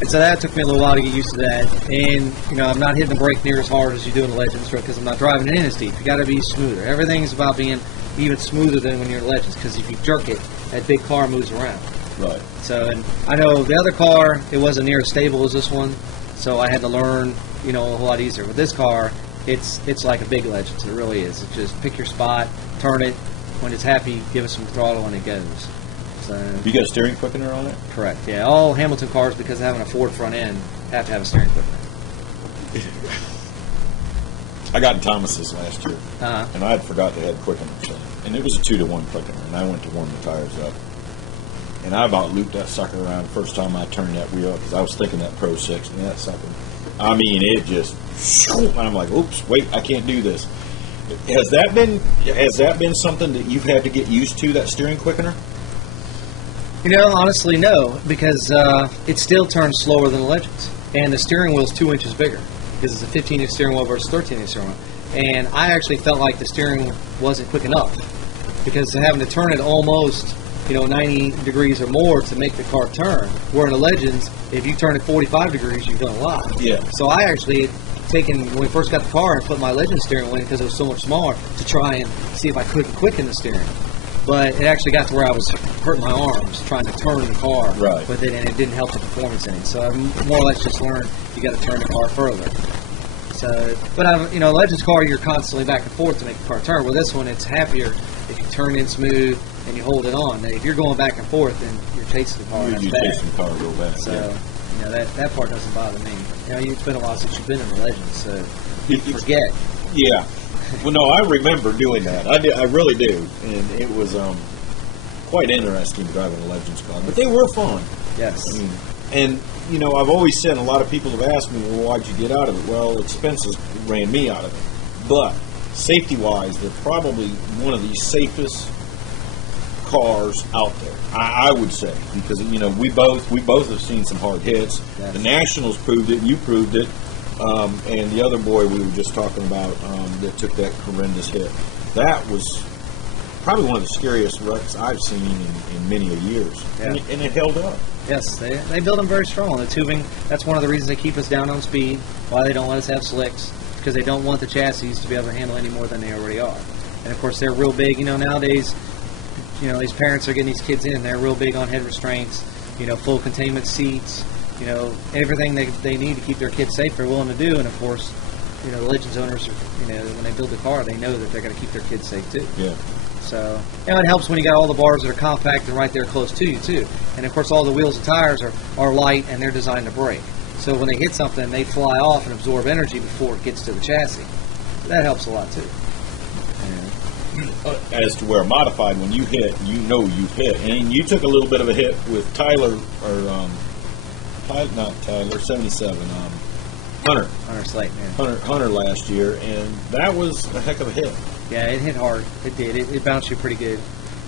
And so that took me a little while to get used to that. And, I'm not hitting the brake near as hard as you do in the Legends because I'm not driving it in as deep. You got to be smoother. Everything's about being even smoother than when you're in Legends, because if you jerk it, that big car moves around. Right. So, and I know the other car, it wasn't near as stable as this one, so I had to learn, a whole lot easier. With this car, it's like a big Legends. It really is. It's just pick your spot, turn it. When it's happy, give it some throttle, and it goes. So, you got a steering quickener on it? Correct. Yeah, all Hamilton cars, because of having a Ford front end, have to have a steering quickener. I got in Thomas's last year, Uh-huh. and I had forgot they had quickeners in it. And it was a 2-to-1 quickener, and I went to warm the tires up. And I about looped that sucker around the first time I turned that wheel up, because I was thinking that Pro 6, and that sucker, it just, and I'm like, oops, wait, I can't do this. Has that been something that you've had to get used to, that steering quickener? Honestly, no, because it still turns slower than the Legends. And the steering wheel's 2 inches bigger, because it's a 15-inch steering wheel versus 13-inch steering wheel. And I actually felt like the steering wasn't quick enough, because having to turn it almost 90 degrees or more to make the car turn. Where in the Legends, if you turn it 45 degrees, you've done a lot. Yeah. So I actually had taken, when we first got the car, and put my Legends steering wheel in because it was so much smaller, to try and see if I couldn't quicken the steering. But it actually got to where I was hurting my arms trying to turn the car with it, and it didn't help the performance any. So I more or less just learned you got to turn the car further. So, but Legends car, you're constantly back and forth to make the car turn. Well, this one, it's happier if you turn in smooth and you hold it on. Now, if you're going back and forth, then you're chasing the car. You're chasing the car real bad. So, that part doesn't bother me. It's been a while since you've been in the Legends, so you forget. Yeah. Well, no, I remember doing that. I really do. And it was quite interesting driving a Legends car. But they were fun. Yes. I've always said, and a lot of people have asked me, well, why'd you get out of it? Well, expenses ran me out of it. But safety-wise, they're probably one of the safest cars out there, I would say, because we both have seen some hard hits. Yes. The Nationals proved it. You proved it. And the other boy we were just talking about that took that horrendous hit. That was probably one of the scariest wrecks I've seen in many years. Yeah. And it held up. Yes, they build them very strong. The tubing, that's one of the reasons they keep us down on speed, why they don't let us have slicks, because they don't want the chassis to be able to handle any more than they already are. And, of course, they're real big. Nowadays, these parents are getting these kids in. They're real big on head restraints, full containment seats, everything they need to keep their kids safe they're willing to do. And, of course, the Legends owners, when they build the car, they know that they're going to keep their kids safe, too. Yeah. So, it helps when you got all the bars that are compact and right there close to you, too. And, of course, all the wheels and tires are light, and they're designed to brake. So when they hit something, they fly off and absorb energy before it gets to the chassis. That helps a lot, too. As to where modified, when you hit, you've hit. And you took a little bit of a hit with Tyler, not Tyler, 77, Hunter. Hunter Slate, man. Hunter last year, and that was a heck of a hit. Yeah, it hit hard. It did. It bounced you pretty good.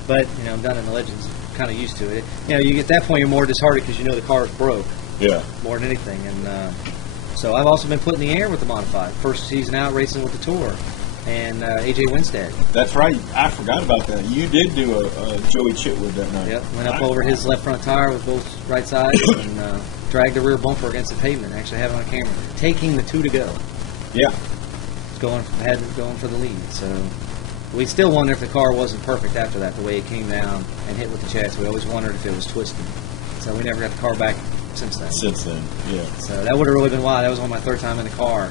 But, I'm done in the Legends, kind of used to it. You get that point, you're more disheartened because the car is broke. Yeah. More than anything. And So I've also been put in the air with the modified. First season out racing with the Tour and AJ Winstead. That's right. I forgot about that. You did do a Joey Chitwood that night. Yep. Went up over his left front tire with both right sides and dragged the rear bumper against the pavement. Actually have it on camera. Taking the 2 to go. Yeah. Going for the lead. So we still wonder if the car wasn't perfect after that, the way it came down and hit with the chassis. We always wondered if it was twisted. So we never got the car back since then. Yeah. So that would have really been wild. That was only my 3rd time in the car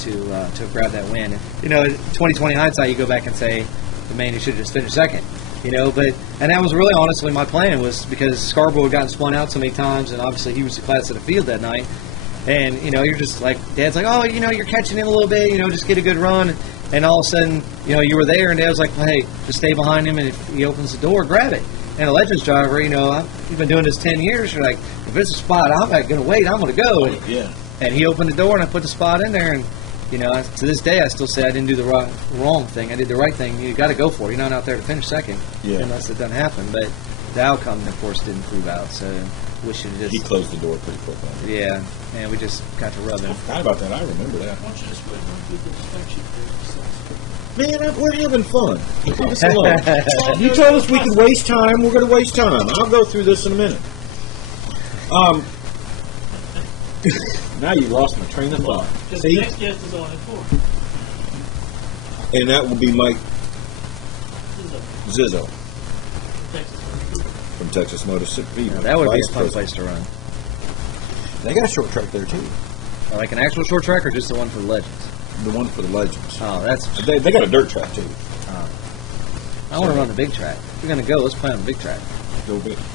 to grab that win. You know, 2020 hindsight, you go back and say, man, you should have just finished second. You know, and that was really honestly my plan, was because Scarborough had gotten spun out so many times, and obviously he was the class of the field that night. And, you know, you're just like, Dad's like, oh, you know, you're catching in a little bit, you know, just get a good run. And all of a sudden, you know, you were there, and Dad was like, well, hey, just stay behind him, and if he opens the door, grab it. And a Legends driver, you know, you've been doing this 10 years, you're like, if it's a spot, I'm not going to wait, I'm going to go. And he opened the door, and I put the spot in there, and, you know, to this day, I still say I didn't do the wrong thing. I did the right thing. You got to go for it. You're not out there to finish second, unless it doesn't happen. But the outcome, of course, didn't prove out, so wish it just... He closed the door pretty quick on it. Yeah, and we just got to rub it. I forgot about that. I remember that. Why don't you just wait and do the inspection for Man, we're having fun. Leave us alone. You told us we could waste time. We're going to waste time. I'll go through this in a minute. Now you lost my train of thought. Because See? the next guest is on at 4. And that will be Mike Zizzo Texas. from Texas Motor Speedway. Now, that would be a Vice fun president. place to run. They got a short track there, too. Like an actual short track or just the one for the Legends? The one for the Legends. Oh, that's... They got a dirt track, too. I want to run the big track. If you're going to go, let's play on the big track.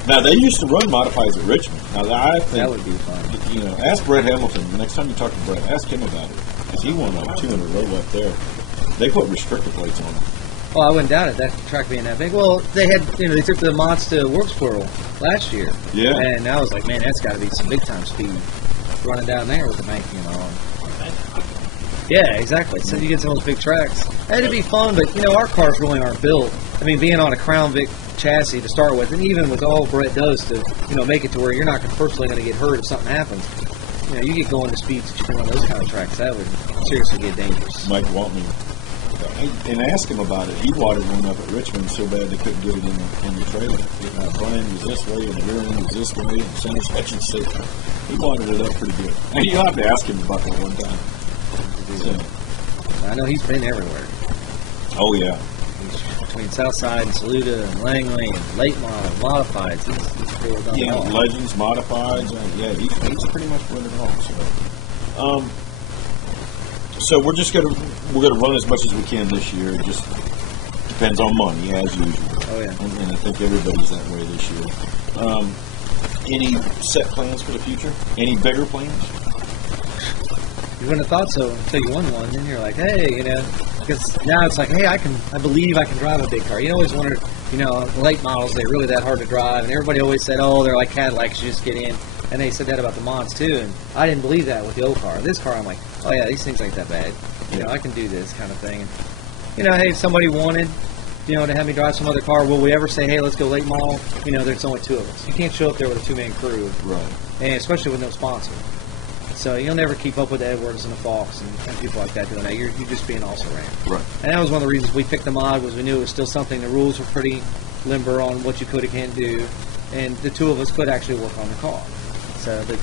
Now, they used to run modifieds at Richmond. Now, I think... That would be fun. You know, ask Brett Hamilton. The next time you talk to Brett, ask him about it. Because he won like 2 in a row up there. They put restrictor plates on them. Well, I wouldn't doubt it, that track being that big. Well, they had, you know, they took the mods to Worksquirrel last year. Yeah. And I was like, man, that's got to be some big-time speed running down there with the banking and all. Yeah, exactly. So you get some of those big tracks. It'd be fun, but, you know, our cars really aren't built. I mean, being on a Crown Vic chassis to start with, and even with all Brett does to, you know, make it to where you're not personally going to get hurt if something happens. You know, you get going to speeds that you can on those kind of tracks, that would seriously get dangerous. Mike Waltman. And ask him about it. He watered one up at Richmond so bad they couldn't get it in the trailer. The front end was this way, and the rear end was this way, and the center section safe. He watered it up pretty good. And you'll have to ask him about that one time. So. I know he's been everywhere. Oh, yeah. He's between Southside and Saluda and Langley and late model, modifieds. He's pretty well done it all. Legends, modifieds. Yeah, he's pretty much run it all. So we're gonna run as much as we can this year. It just depends on money, as usual. Oh yeah. And I think everybody's that way this year. Any set plans for the future? Any bigger plans? You wouldn't have thought so until you won one. Then you're like, hey, you know, because now it's like, hey, I believe I can drive a big car. You always wondered, you know, the late models, they're really that hard to drive, and everybody always said, oh, they're like Cadillacs, you just get in. And they said that about the mods too, and I didn't believe that with the old car. This car, I'm like, oh yeah, these things ain't that bad. You know, I can do this kind of thing. And, you know, hey, if somebody wanted, you know, to have me drive some other car, will we ever say, hey, let's go late model? You know, there's only 2 of us. You can't show up there with a 2-man crew, Right. and especially with no sponsor. So you'll never keep up with the Edwards and the Fox and people like that doing that. You're just being also ran. Right. And that was one of the reasons we picked the mod, was we knew it was still something. The rules were pretty limber on what you could and can't do, and the 2 of us could actually work on the car. So, but,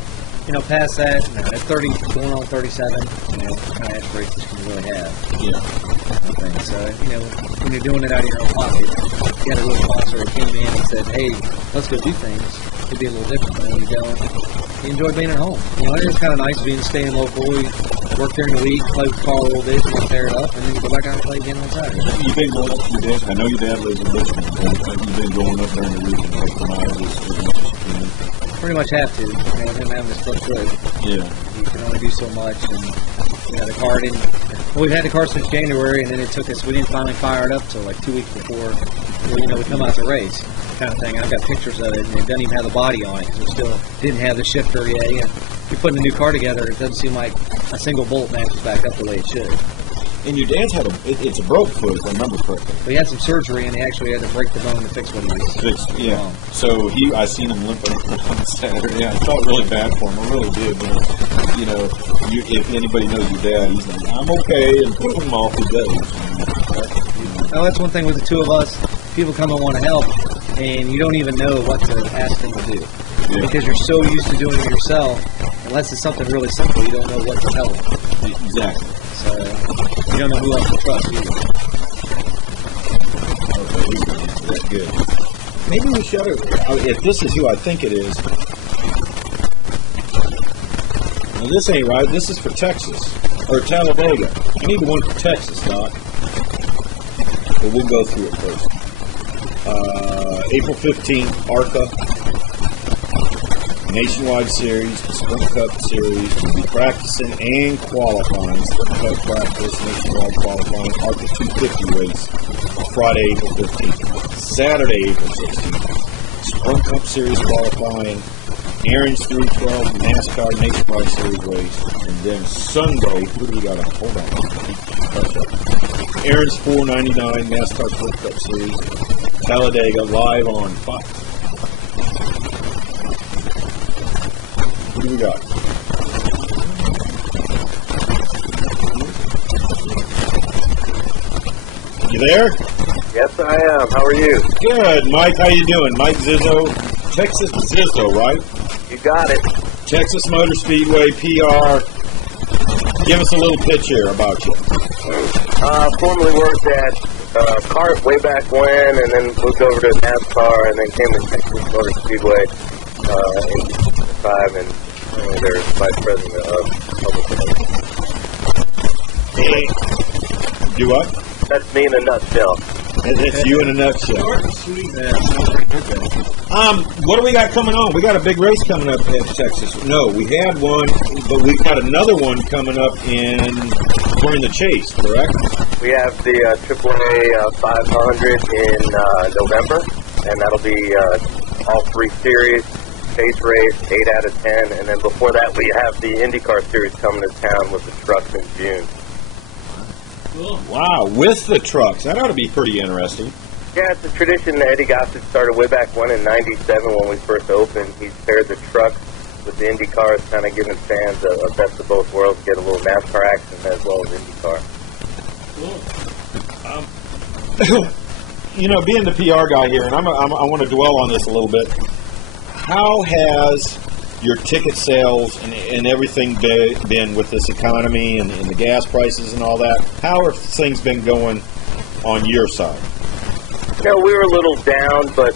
you know, past that, you know, at 30, going on 37, you know, what kind of aspirations can you really have? Yeah. So, you know, when you're doing it out of your own pocket, you got a real sponsor who came in and said, hey, let's go do things. It'd be a little different. But when you don't, you enjoy being at home. You know, it's kind of nice staying local. You work during the week, play with the car a little bit, and tear it up, and then you go back out and play again on Saturday. You've been going up to your dad. I know your dad lives in Richmond. You've been going up during the week and take the miles as much as you can. Pretty much have to. You know, him having this club good. Yeah. You can only do so much, and you know, the car didn't. Well, we've had the car since January, and then it took us. We didn't finally fire it up till like 2 weeks before. You know, we come out to race, kind of thing. I've got pictures of it, and it doesn't even have the body on it because we still didn't have the shifter yet. And you're putting a new car together, it doesn't seem like a single bolt matches back up the way it should. And your dad's had it's a broke foot, if I remember correctly. He had some surgery, and he actually had to break the bone to fix what he was. Yeah. So I seen him limping on Saturday. I felt really bad for him. I really did. But, you know, if anybody knows your dad, he's like, I'm okay, and put him off, he does. Now, that's one thing with the two of us. People come and want to help, and you don't even know what to ask them to do. Yeah. Because you're so used to doing it yourself, unless it's something really simple, you don't know what to tell them. Exactly. So you don't know who else to trust either. Okay, that's good. Maybe we should have, if this is who I think it is. Now this ain't right. This is for Texas. Or Talladega. I need the one for Texas, Doc. But we'll go through it first. April 15th, ARCA. Nationwide Series, the Sprint Cup Series. We'll be practicing and qualifying. Sprint Cup practice, nationwide qualifying, ARCA 250 race. Friday, April 15th. Saturday, April 16th. Sprint Cup Series qualifying. Aaron's 312 NASCAR Nationwide Series race. And then Sunday, who do we got on? Hold on. Aaron's 499 NASCAR Sprint Cup Series. Talladega live on Fox. Who do we got? You there? Yes, I am. How are you? Good, Mike. How you doing? Mike Zizzo, Texas Zizzo, right? You got it. Texas Motor Speedway, PR. Give us a little pitch here about you. Formerly worked at CART way back when, and then moved over to NASCAR, and then came to Texas Motor Speedway in 2005, and their vice president of public relations. Do what? That's me in a nutshell. That's you in a nutshell. Short and sweet. What do we got coming on? We got a big race coming up at Texas. No, we had one, but we've got another one coming up during the Chase, correct? We have the AAA 500 in November, and that'll be all three series, Chase race, 8 out of 10, and then before that we have the IndyCar series coming to town with the trucks in June. Cool. Wow, with the trucks. That ought to be pretty interesting. Yeah, it's a tradition that Eddie Gossett started way back when in 97 when we first opened. He paired the trucks with the Indy cars, kind of giving fans a best of both worlds, get a little NASCAR action as well as IndyCar. Cool. You know, being the PR guy here, and I want to dwell on this a little bit. How has your ticket sales and everything been with this economy and the gas prices and all that? How have things been going on your side? You know, we were a little down, but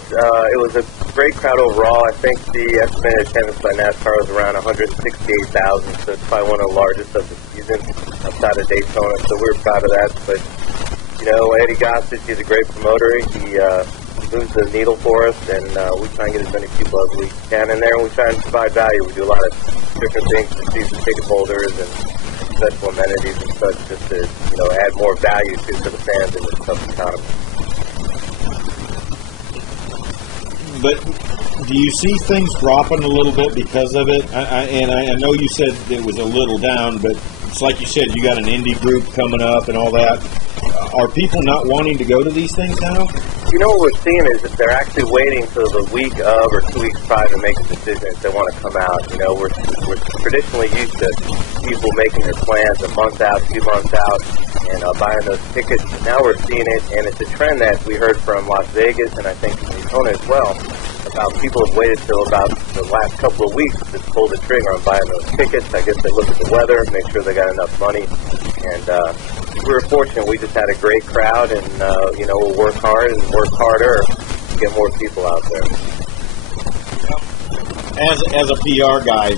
it was a great crowd overall. I think the estimated attendance by NASCAR was around 168,000, so it's probably one of the largest of the season outside of Daytona, so we were proud of that. But, you know, Eddie Gossett, he's a great promoter. He moves the needle for us, and we try and get as many people as we can in there, and we try and provide value. We do a lot of different things to season ticket holders and special amenities and such, just to, you know, add more value to the fans in this tough economy. But do you see things dropping a little bit because of it? I know you said it was a little down, but it's like you said, you got an indie group coming up and all that. Are people not wanting to go to these things now? You know, what we're seeing is that they're actually waiting till the week of or 2 weeks prior to make a decision if they want to come out. You know, we're traditionally used to people making their plans a month out, 2 months out, and buying those tickets. But now we're seeing it, and it's a trend that we heard from Las Vegas and I think Daytona as well, about people have waited till about the last couple of weeks to pull the trigger on buying those tickets. I guess they look at the weather, make sure they got enough money, and we were fortunate. We just had a great crowd, and you know, we'll work hard and work harder to get more people out there. As a PR guy,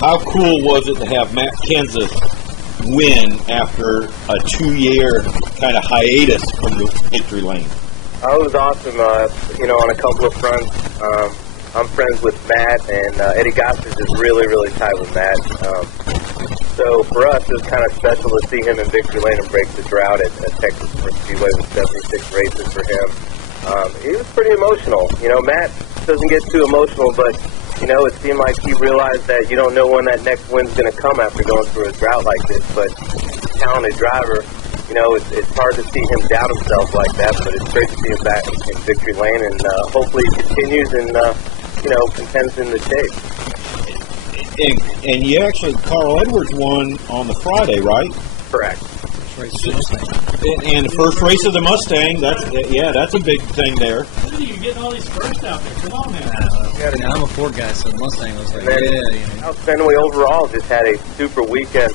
how cool was it to have Matt Kenseth win after a 2-year kind of hiatus from the victory lane? It was awesome, you know, on a couple of fronts. I'm friends with Matt, and Eddie Gossett is really, really tight with Matt. So for us, it was kind of special to see him in victory lane and break the drought at Texas Motor Speedway with 76 races for him. He was pretty emotional. You know, Matt doesn't get too emotional, but, you know, it seemed like he realized that you don't know when that next win's going to come after going through a drought like this, but he's a talented driver. you know, it's hard to see him down himself like that, but it's great to see him back in victory lane, and hopefully he continues and, you know, contends in the chase. And he actually, Carl Edwards won on the Friday, right? Correct. And the first race of the Mustang, that's a big thing there. Look at you getting all these firsts out there. Come on, man. I'm a Ford guy, so the Mustang was like, South Fenway overall just had a super weekend.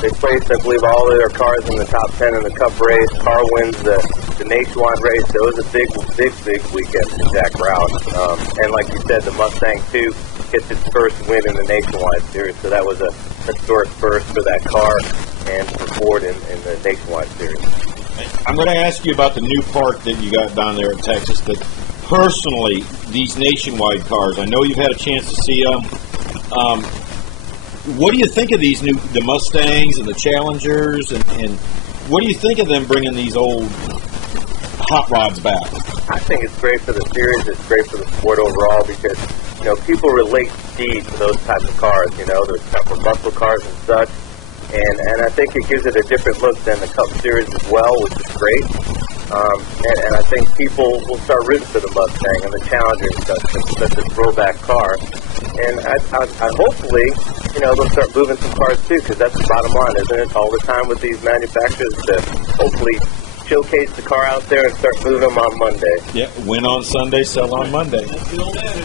They placed, I believe, all of their cars in the top 10 in the Cup race. Carl wins the nationwide race. So it was a big weekend for Jack Roush. And like you said, the Mustang, too, gets its first win in the nationwide series. So that was a historic first for that car and for Ford in the nationwide series. I'm going to ask you about the new park that you got down there in Texas, but personally, these nationwide cars, I know you've had a chance to see them. What do you think of the Mustangs and the Challengers, and what do you think of them bringing these old hot rods back? I think it's great for the series. It's great for the sport overall because, you know, people relate speed to those types of cars, you know, those type of muscle cars and such. And I think it gives it a different look than the Cup Series as well, which is great. And I think people will start rooting for the Mustang and the Challenger and such a throwback car. And I hopefully, you know, they'll start moving some cars too, because that's the bottom line, isn't it? All the time with these manufacturers to hopefully showcase the car out there and start moving them on Monday. Yeah, win on Sunday, sell on Monday. That's the old adage.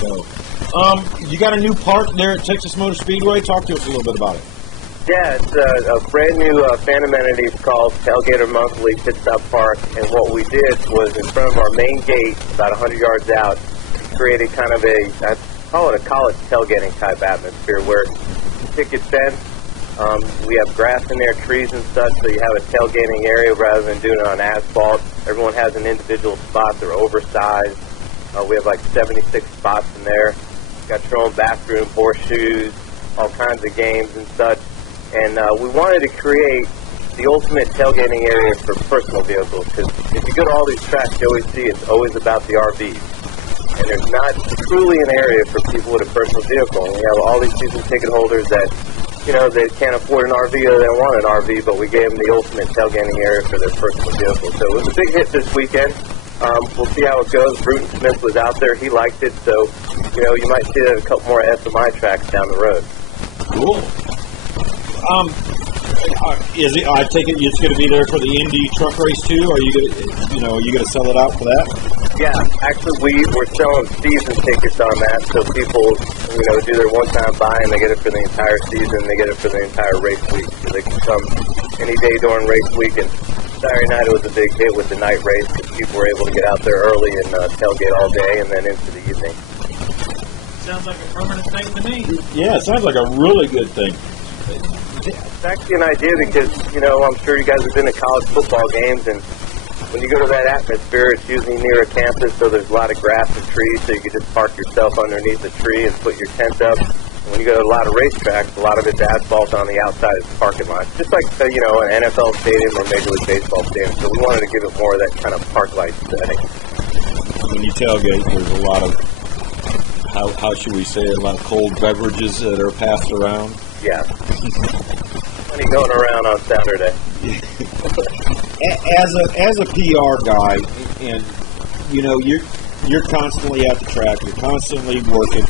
So, you got a new park there at Texas Motor Speedway. Talk to us a little bit about it. Yeah, it's a brand new fan amenity called Tailgater Monthly Pit Stop Park, and what we did was in front of our main gate, about 100 yards out, created kind of I call it a college tailgating type atmosphere where ticket fence, we have grass in there, trees and such, so you have a tailgating area rather than doing it on asphalt. Everyone has an individual spot. They're oversized. We have like 76 spots in there. Got your own bathroom, horseshoes, all kinds of games and such. And we wanted to create the ultimate tailgating area for personal vehicles, because if you go to all these tracks, you always see it's always about the RVs. And there's not truly an area for people with a personal vehicle. And we have all these season ticket holders that, you know, they can't afford an RV or they don't want an RV, but we gave them the ultimate tailgating area for their personal vehicle. So it was a big hit this weekend. We'll see how it goes. Bruton Smith was out there. He liked it. So, you know, you might see that at a couple more SMI tracks down the road. Cool. I take it it's going to be there for the Indy truck race too? Or are you going to sell it out for that? Yeah, actually we're selling season tickets on that, so people, you know, do their one-time buy and they get it for the entire season. They get it for the entire race week, so they can come any day during race week. And Saturday night it was a big hit with the night race because people were able to get out there early and tailgate all day and then into the evening. Sounds like a permanent thing to me. Yeah, it sounds like a really good thing. It's actually an idea because, you know, I'm sure you guys have been to college football games, and when you go to that atmosphere, it's usually near a campus, so there's a lot of grass and trees, so you can just park yourself underneath a tree and put your tent up. And when you go to a lot of racetracks, a lot of it's asphalt on the outside of the parking lot, just like, you know, an NFL stadium or Major League Baseball stadium. So we wanted to give it more of that kind of park-like setting. When you tailgate, there's a lot of, how should we say, a lot of cold beverages that are passed around. Yeah. Plenty going around on Saturday. As a PR guy, and you know you're constantly at the track, you're constantly working.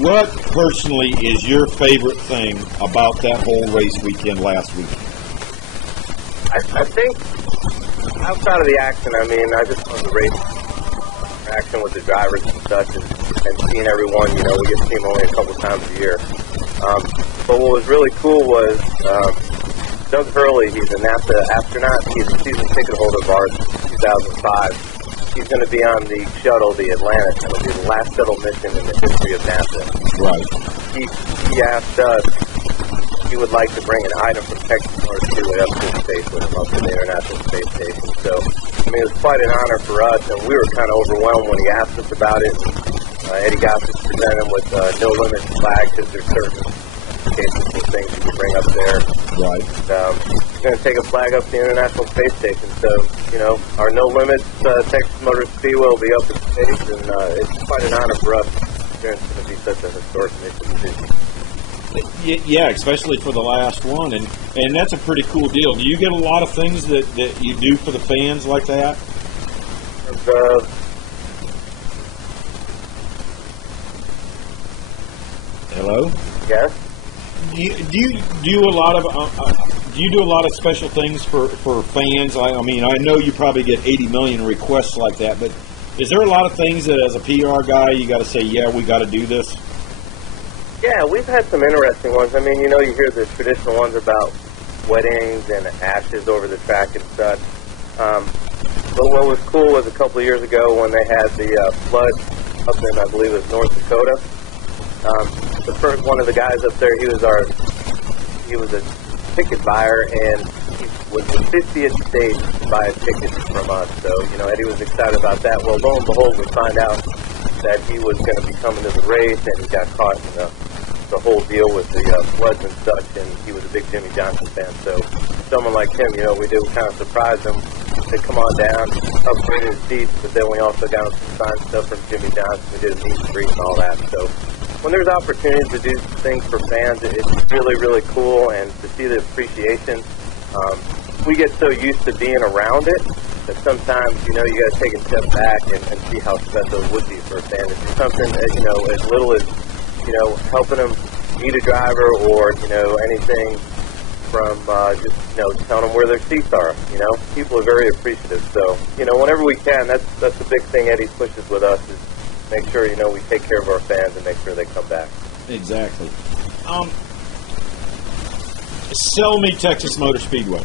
What personally is your favorite thing about that whole race weekend last week? I think outside of the action, I mean, I just love the race action with the drivers and such, and seeing everyone. You know, we get to see them only a couple times a year. But what was really cool was Doug Hurley. He's a NASA astronaut. He's a season ticket holder of ours since 2005. He's going to be on the shuttle, the Atlantis. It'll be the last shuttle mission in the history of NASA. Right. He asked us if he would like to bring an item from Texas Motor Speedway up to space with him, up to the International Space Station. So, I mean, it was quite an honor for us, and we were kind of overwhelmed when he asked us about it. Eddie Gossett presented him with no limit flags, because there's certain cases and things you can bring up there. Right. He's going to take a flag up to the International Space Station. So, you know, our no limits Texas Motor Speedway will be up in space, and it's quite an honor for us. It's going to be such a historic mission to do. Yeah, especially for the last one, and that's a pretty cool deal. Do you get a lot of things that you do for the fans like that? Hello? Yes. Do you do a lot of special things for fans? I mean, I know you probably get 80 million requests like that, but is there a lot of things that as a PR guy you got to say, yeah, we got to do this? Yeah, we've had some interesting ones. I mean, you know, you hear the traditional ones about weddings and ashes over the track and such. But what was cool was a couple of years ago when they had the flood up in, I believe it was North Dakota. The first one of the guys up there, he was a ticket buyer, and he was the 50th state to buy a ticket from us. So, you know, Eddie was excited about that. Well, lo and behold, we find out that he was going to be coming to the race, and he got caught in the whole deal with the floods and such, and he was a big Jimmy Johnson fan. So someone like him, you know, we did kind of surprise him. They come on down, upgraded his seats, but then we also got him some signed stuff from Jimmy Johnson. We did a meet and greet and all that. So when there's opportunities to do things for fans, it's really, really cool, and to see the appreciation. We get so used to being around it that sometimes, you know, you got to take a step back and see how special it would be for a fan. If it's something, you know, as little as, you know, helping them meet a driver, or, you know, anything from just, you know, telling them where their seats are. You know, people are very appreciative. So, you know, whenever we can, that's the big thing Eddie pushes with us, is make sure, you know, we take care of our fans and make sure they come back. Exactly. Sell me Texas Motor Speedway.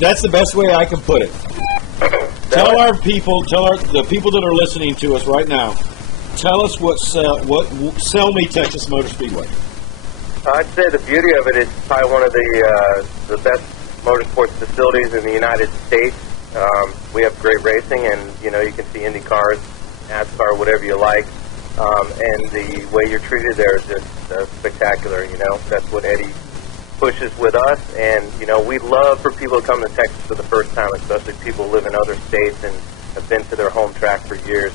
That's the best way I can put it. Tell the people that are listening to us right now, tell us what sell me Texas Motor Speedway. I'd say the beauty of it is probably one of the best motorsports facilities in the United States. We have great racing, and, you know, you can see Indy cars, NASCAR, whatever you like. And the way you're treated there is just spectacular. You know, that's what Eddie pushes with us. And, you know, we love for people to come to Texas for the first time, especially people who live in other states and have been to their home track for years,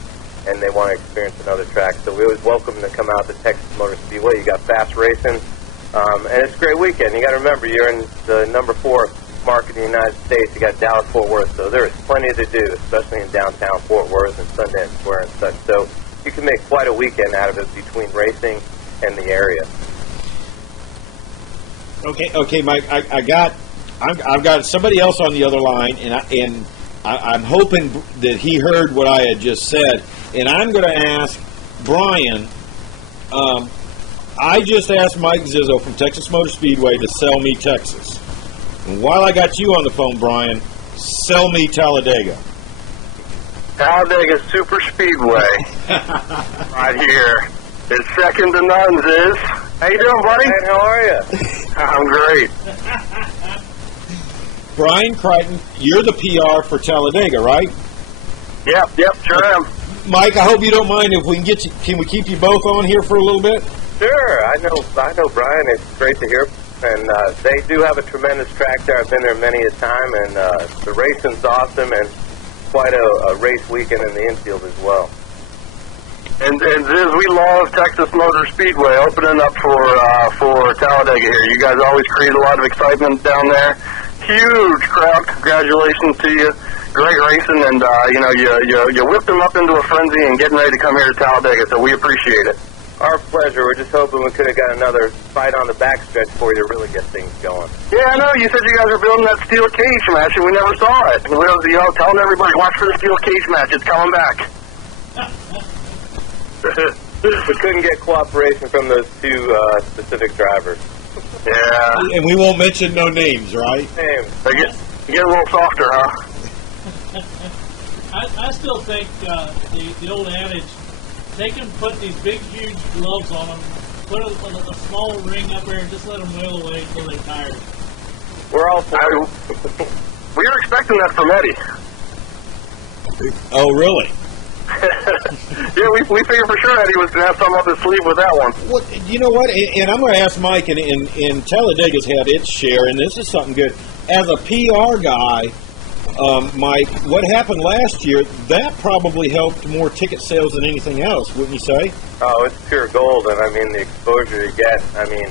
and they want to experience another track. So we always welcome them to come out to Texas Motor Speedway. You got fast racing, and it's a great weekend. You got to remember, you're in the number 4 market in the United States. You got Dallas, Fort Worth, so there is plenty to do, especially in downtown Fort Worth and Sundance Square and such. So you can make quite a weekend out of it between racing and the area. Okay, Mike. I've got somebody else on the other line, and I'm hoping that he heard what I had just said. And I'm going to ask Brian. I just asked Mike Zizzo from Texas Motor Speedway to sell me Texas. And while I got you on the phone, Brian, sell me Talladega. Talladega SuperSpeedway, right here. It's second to none, Ziz. How you doing, buddy? Brian, how are you? I'm great. Brian Crichton, you're the PR for Talladega, right? Yep, sure am. Mike, I hope you don't mind if we can we keep you both on here for a little bit? Sure. I know, Brian. It's great to hear. And they do have a tremendous track there. I've been there many a time, and the racing's awesome, and quite a race weekend in the infield as well. And Ziz, we love Texas Motor Speedway opening up for Talladega here. You guys always create a lot of excitement down there. Huge crowd. Congratulations to you. Great racing, and you whipped them up into a frenzy and getting ready to come here to Talladega. So we appreciate it. Our pleasure. We're just hoping we could have got another fight on the backstretch for you to really get things going. Yeah, I know. You said you guys were building that steel cage match, and we never saw it. We were, telling everybody, watch for the steel cage match. It's coming back. We couldn't get cooperation from those two specific drivers. Yeah. And we won't mention no names, right? Names. They get a little softer, huh? I still think the old adage, they can put these big, huge gloves on them, put a small ring up there, and just let them wail away until they're tired. We're all for it. We were expecting that from Eddie. Oh, really? Yeah, we figured for sure Eddie was going to have something up his sleeve with that one. Well, you know what? And I'm going to ask Mike, and Talladega's had its share, and this is something good. As a PR guy, Mike, what happened last year, that probably helped more ticket sales than anything else, wouldn't you say? Oh, it's pure gold, and I mean, the exposure you get, I mean,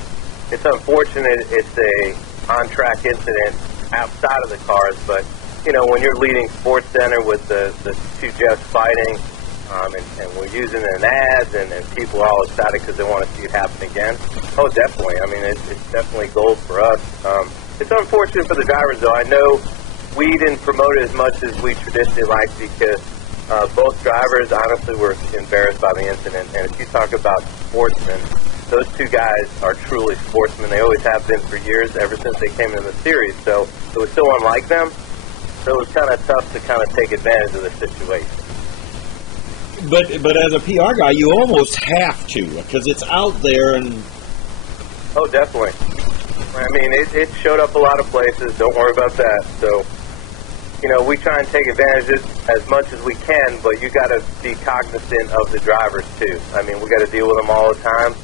it's unfortunate it's a on-track incident outside of the cars, but, you know, when you're leading Sports Center with the two Jeffs fighting, and we're using it in ads, and people are all excited because they want to see it happen again. Oh, definitely. I mean, it's definitely gold for us. It's unfortunate for the drivers, though. I know we didn't promote it as much as we traditionally like because both drivers, honestly, were embarrassed by the incident. And if you talk about sportsmen, those two guys are truly sportsmen. They always have been for years, ever since they came in the series. So it was so unlike them. So it was kind of tough to kind of take advantage of the situation. But as a PR guy, you almost have to because it's out there and. Oh, definitely. I mean, it showed up a lot of places. Don't worry about that. So, you know, we try and take advantage of it as much as we can, but you got to be cognizant of the drivers too. I mean, we got to deal with them all the time.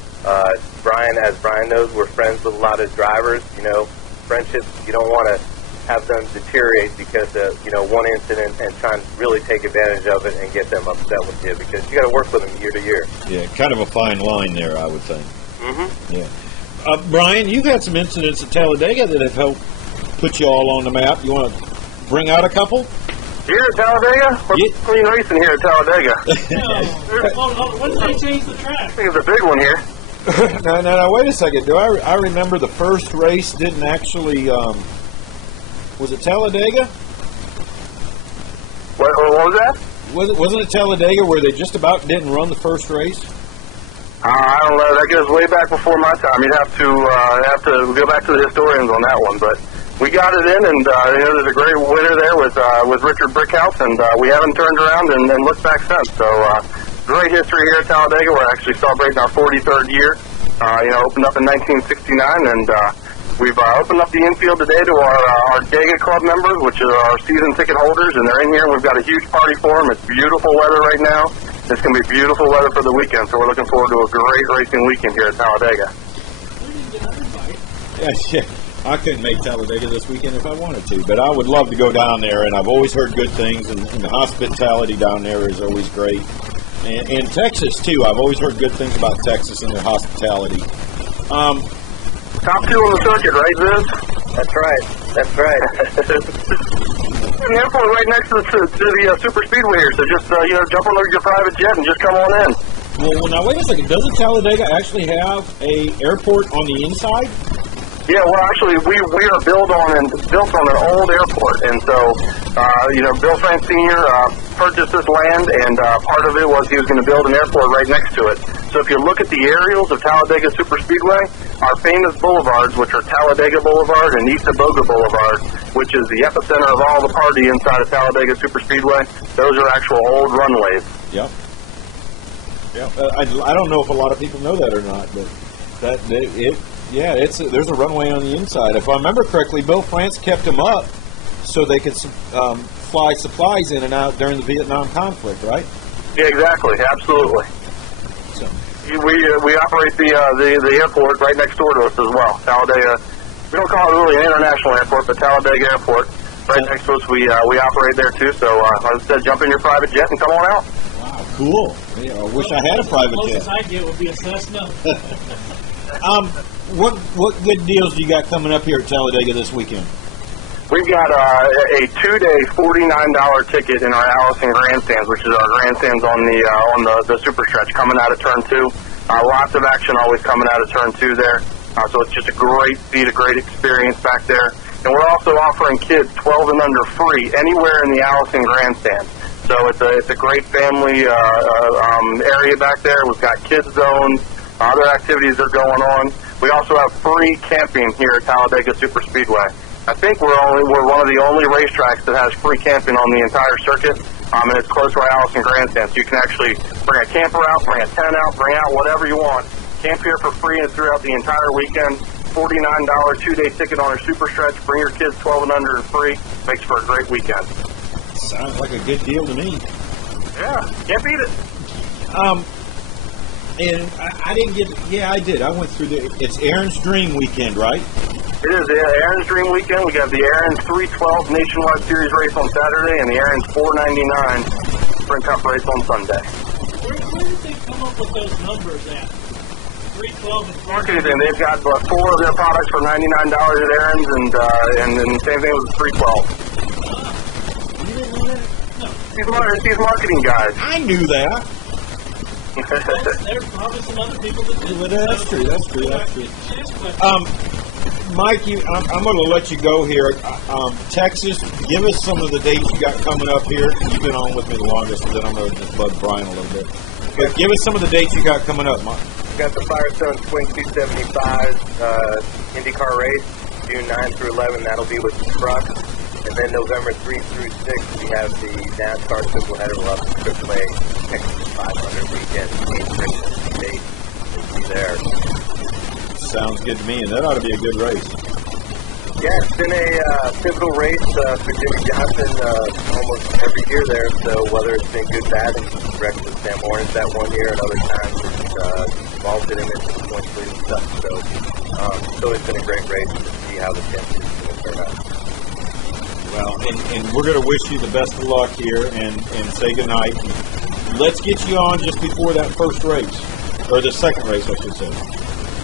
Brian, as Brian knows, we're friends with a lot of drivers. You know, friendships, you don't want to have them deteriorate because of, you know, one incident and try and really take advantage of it and get them upset with you because you got to work with them year to year. Yeah, kind of a fine line there, I would think. Mm-hmm. Yeah. Brian, you've had some incidents at Talladega that have helped put you all on the map. You want to bring out a couple? Here at Talladega? We're clean racing here at Talladega. When did they change the track? I think it's a big one here. Now, wait a second. Do I remember the first race didn't actually, was it Talladega? What was that? Wasn't it Talladega where they just about didn't run the first race? I don't know. That goes way back before my time. You'd have to go back to the historians on that one. But we got it in, and you know, there's a great winner there with Richard Brickhouse, and we haven't turned around and looked back since. So great history here at Talladega. We're actually celebrating our 43rd year. You know, opened up in 1969, and we've opened up the infield today to our Dega Club members, which are our season ticket holders, and they're in here. And we've got a huge party for them. It's beautiful weather right now. It's going to be beautiful weather for the weekend, so we're looking forward to a great racing weekend here at Talladega. Yeah, I couldn't make Talladega this weekend if I wanted to, but I would love to go down there, and I've always heard good things, and the hospitality down there is always great. And Texas, too. I've always heard good things about Texas and their hospitality. Top two on the circuit, right, Ziz? That's right. That's right. The airport right next to the Super Speedway here, so just you know, jump on your private jet and just come on in. Well, now wait a second. Doesn't Talladega actually have a airport on the inside? Yeah, well, actually, we are built on an old airport, and so you know, Bill Frank Sr. Purchased this land, and part of it was he was going to build an airport right next to it. So if you look at the aerials of Talladega SuperSpeedway, our famous boulevards, which are Talladega Boulevard and East Boga Boulevard, which is the epicenter of all the party inside of Talladega SuperSpeedway, those are actual old runways. Yep. Yeah. I don't know if a lot of people know that or not, but there's a runway on the inside. If I remember correctly, Bill France kept them up so they could fly supplies in and out during the Vietnam conflict, right? Yeah, exactly. Absolutely. So we operate the airport right next door to us as well. Talladega. We don't call it really an international airport, but Talladega Airport right next to us. We operate there too. So as I said, jump in your private jet and come on out. Wow, cool. Yeah, I wish I had a private jet. The closest I get would be a Cessna. What good deals do you got coming up here at Talladega this weekend? We've got a 2-day $49 ticket in our Allison grandstands, which is our grandstands on the super stretch coming out of turn 2. Lots of action always coming out of turn 2 there. So it's just a great feed, a great experience back there. And we're also offering kids 12 and under free anywhere in the Allison grandstand. So it's a great family area back there. We've got kids zones, other activities that are going on. We also have free camping here at Talladega SuperSpeedway. I think we're one of the only racetracks that has free camping on the entire circuit, and it's close to our Allison grandstand. So you can actually bring a camper out, bring a tent out, bring out whatever you want. Camp here for free and throughout the entire weekend. $49 2-day ticket on our super stretch. Bring your kids 12 and under and free. Makes for a great weekend. Sounds like a good deal to me. Yeah, can't beat it. And I didn't get. Yeah, I did. I went through it's Aaron's Dream weekend, right? It is the Aaron's Dream Weekend. We got the Aaron's 312 Nationwide Series race on Saturday and the Aaron's 499 Sprint Cup race on Sunday. Where did they come up with those numbers at? 312 and 499. Marketing, they've got 4 of their products for $99 at Aaron's, and then the same thing with the 312. You didn't know that? No. These marketing guys. I knew that. There's probably some other people that do. Well, that's true. That's true. That's true. But Mike, I'm going to let you go here. Texas, give us some of the dates you got coming up here. You've been on with me the longest, but then I'm going to just bug Brian a little bit. But give us some of the dates you got coming up, Mike. Got the Firestone Swing 275 IndyCar race, June 9 through 11. That'll be with the truck. And then November 3 through 6, we have the NASCAR Triple Header Love AAA Texas 500 weekend. Kate Richmond State will be there. Sounds good to me, and that ought to be a good race. Yeah, it's been a pivotal race for Jimmy Johnson almost every year there. So whether it's been good, bad, and wrecked with Sam Lawrence that one year, and other times it's involved in him into the points lead and stuff. So it's been a great race to see how the championship is going to turn out. Well, and we're going to wish you the best of luck here and say goodnight. Let's get you on just before that first race, or the second race, I should say.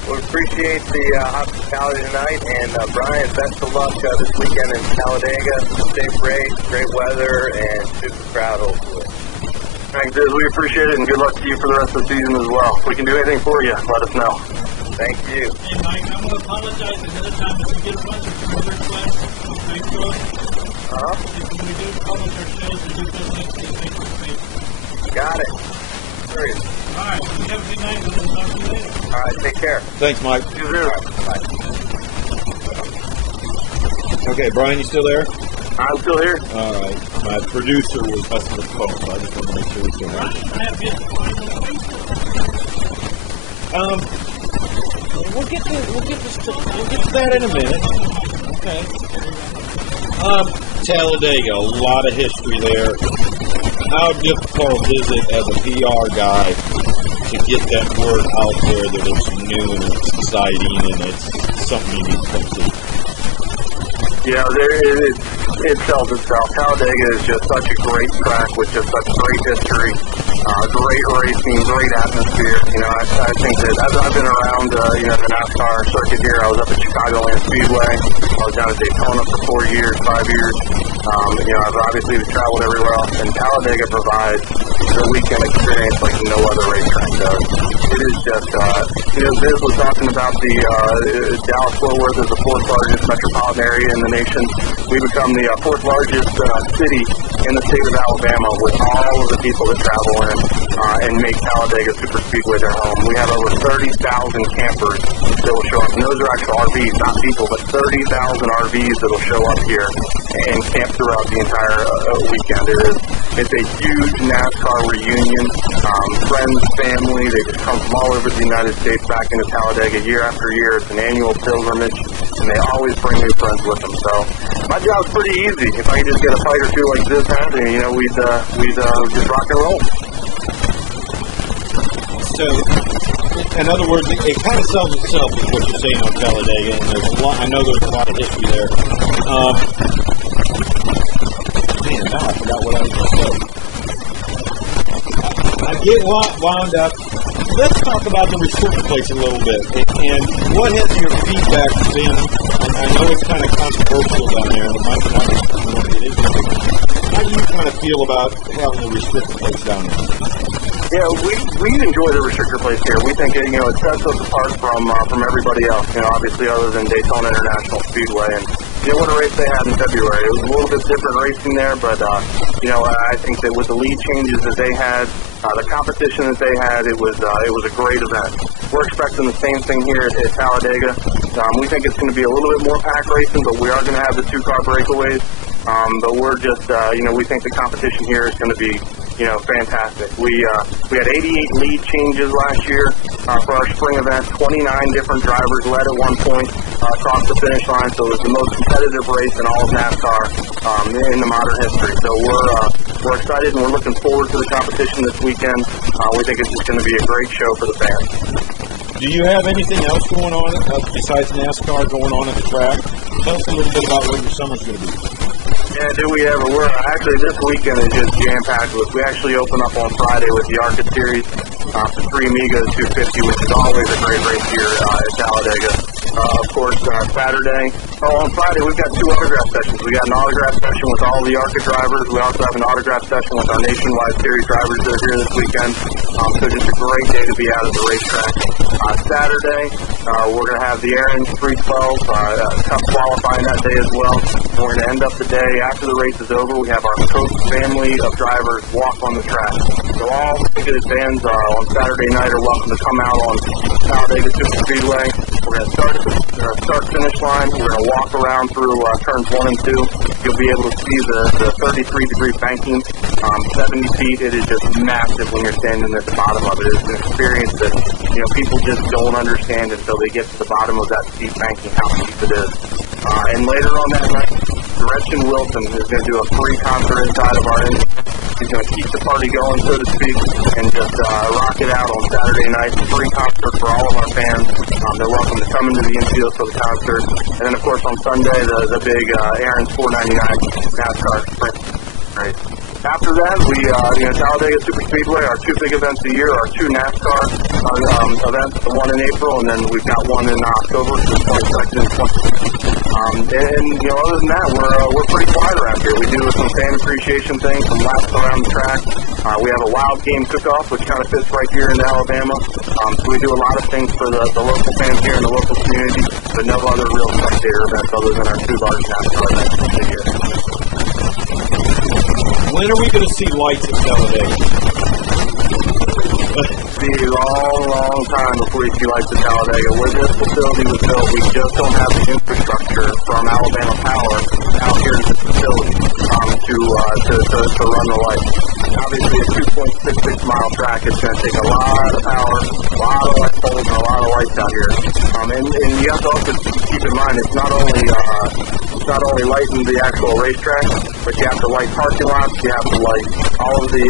We appreciate the hospitality tonight, and Brian, best of luck this weekend in Talladega. Safe race, great weather, and super crowd, hopefully. Thanks, Diz. We appreciate it, and good luck to you for the rest of the season as well. If we can do anything for you, let us know. Thank you. Hey, Mike, I'm going to apologize ahead of time if we get a bunch of further requests on Facebook. When we do publish our shows, we do put links to the Facebook page. Got it. Serious. All right, you have a good night, and we'll talk to you later. All right, take care. Thanks, Mike. You too. Bye. Okay, Brian, you still there? I'm still here. All right. My producer was messing with the phone, so I just want to make sure we're still Brian, there. I have his final Facebook. We'll get to that in a minute. Okay. Talladega, a lot of history there. How difficult is it as a PR guy to get that word out there that it's new and it's exciting and it's something you need to come see? Yeah, it sells itself. Talladega is just such a great track with just such great history, great racing, great atmosphere. You know, I think that as I've been around, the NASCAR circuit here, I was up at Chicagoland Speedway. I was down at Daytona for 5 years. I've obviously traveled everywhere else, and Talladega provides the weekend experience like no other racetrack does. It is just, Viz was talking about the Dallas-Fort Worth is the 4th largest metropolitan area in the nation. We become the 4th largest city in the state of Alabama with all of the people that travel in and make Talladega SuperSpeedway their home. We have over 30,000 campers that will show up. And those are actual RVs, not people, but 30,000 RVs that will show up here and camp throughout the entire weekend. It's a huge NASCAR reunion. Friends, family, they just come from all over the United States back into Talladega year after year. It's an annual pilgrimage, and they always bring new friends with them. So my job's pretty easy. If I could just get a fight or two like this happening, we'd just rock and roll. So, in other words, it kind of sells itself, is what you're saying on Talladega, and there's a lot. I know there's a lot of history there. Man, now I forgot what I was going to say. I get wound up. Let's talk about the restrictor plates a little bit. And what has your feedback been? I know it's kind of controversial down there, and it might not be. How do you kind of feel about having the restrictor plates down there? Yeah, we enjoy the restrictor plates here. We think it sets us apart from everybody else. Obviously other than Daytona International Speedway, and what a race they had in February. It was a little bit different racing there, but I think that with the lead changes that they had, the competition that they had, it was a great event. We're expecting the same thing here at Talladega. We think it's going to be a little bit more pack racing, but we are going to have the 2-car breakaways. But we're just, we think the competition here is going to be, fantastic. We had 88 lead changes last year for our spring event. 29 different drivers led at one point across the finish line. So it was the most competitive race in all of NASCAR in the modern history. So we're excited and we're looking forward to the competition this weekend. We think it's just going to be a great show for the fans. Do you have anything else going on besides NASCAR going on at the track? Tell us a little bit about what your summer's going to be. Yeah, do we ever? We're actually, this weekend is just jam-packed with. We actually open up on Friday with the ARCA Series, the 3 Amigos 250, which is always a great race here at Talladega. Of course, Saturday. On Friday, we've got 2 autograph sessions. We got an autograph session with all the ARCA drivers. We also have an autograph session with our nationwide series drivers that are here this weekend. So just a great day to be out at the racetrack. Saturday, we're going to have the Aaron's 312 Cup qualifying that day as well. And we're going to end up the day after the race is over. We have our Coach family of drivers walk on the track. So all ticketed fans on Saturday night are welcome to come out on Talladega SuperSpeedway. We're going to start at the start-finish line. We're going to walk around through turns 1 and 2. You'll be able to see the 33-degree banking, 70 feet. It is just massive when you're standing at the bottom of it. It's an experience that people just don't understand until they get to the bottom of that steep banking, how steep it is. And later on that night, Gretchen Wilson is going to do a free concert inside of our inn. He's going to keep the party going, so to speak, and just rock it out on Saturday night. Free concert for all of our fans. They're welcome to come into the infield for the concert. And then, of course, on Sunday, the big Aaron's 499 NASCAR sprint race. After that, we, Talladega SuperSpeedway, our 2 big events a year, our 2 NASCAR events, the one in April, and then we've got one in October, the 22nd and 20th. Other than that, we're pretty quiet around here. We do some fan appreciation things, some laps around the track. We have a wild game cook-off, which kind of fits right here in Alabama. So we do a lot of things for the local fans here in the local community, but no other real spectator events other than our 2 large NASCAR events a year. When are we going to see lights at Talladega? Be a long time before you see lights at Talladega. When this facility was built, we just don't have the infrastructure from Alabama Power out here to the facility to run the lights. Obviously, a 2.66-mile track is going to take a lot of power, a lot of light poles, and a lot of lights out here. And you have to also keep in mind, it's not only lighting the actual racetrack, but you have to light parking lots, you have to light all of the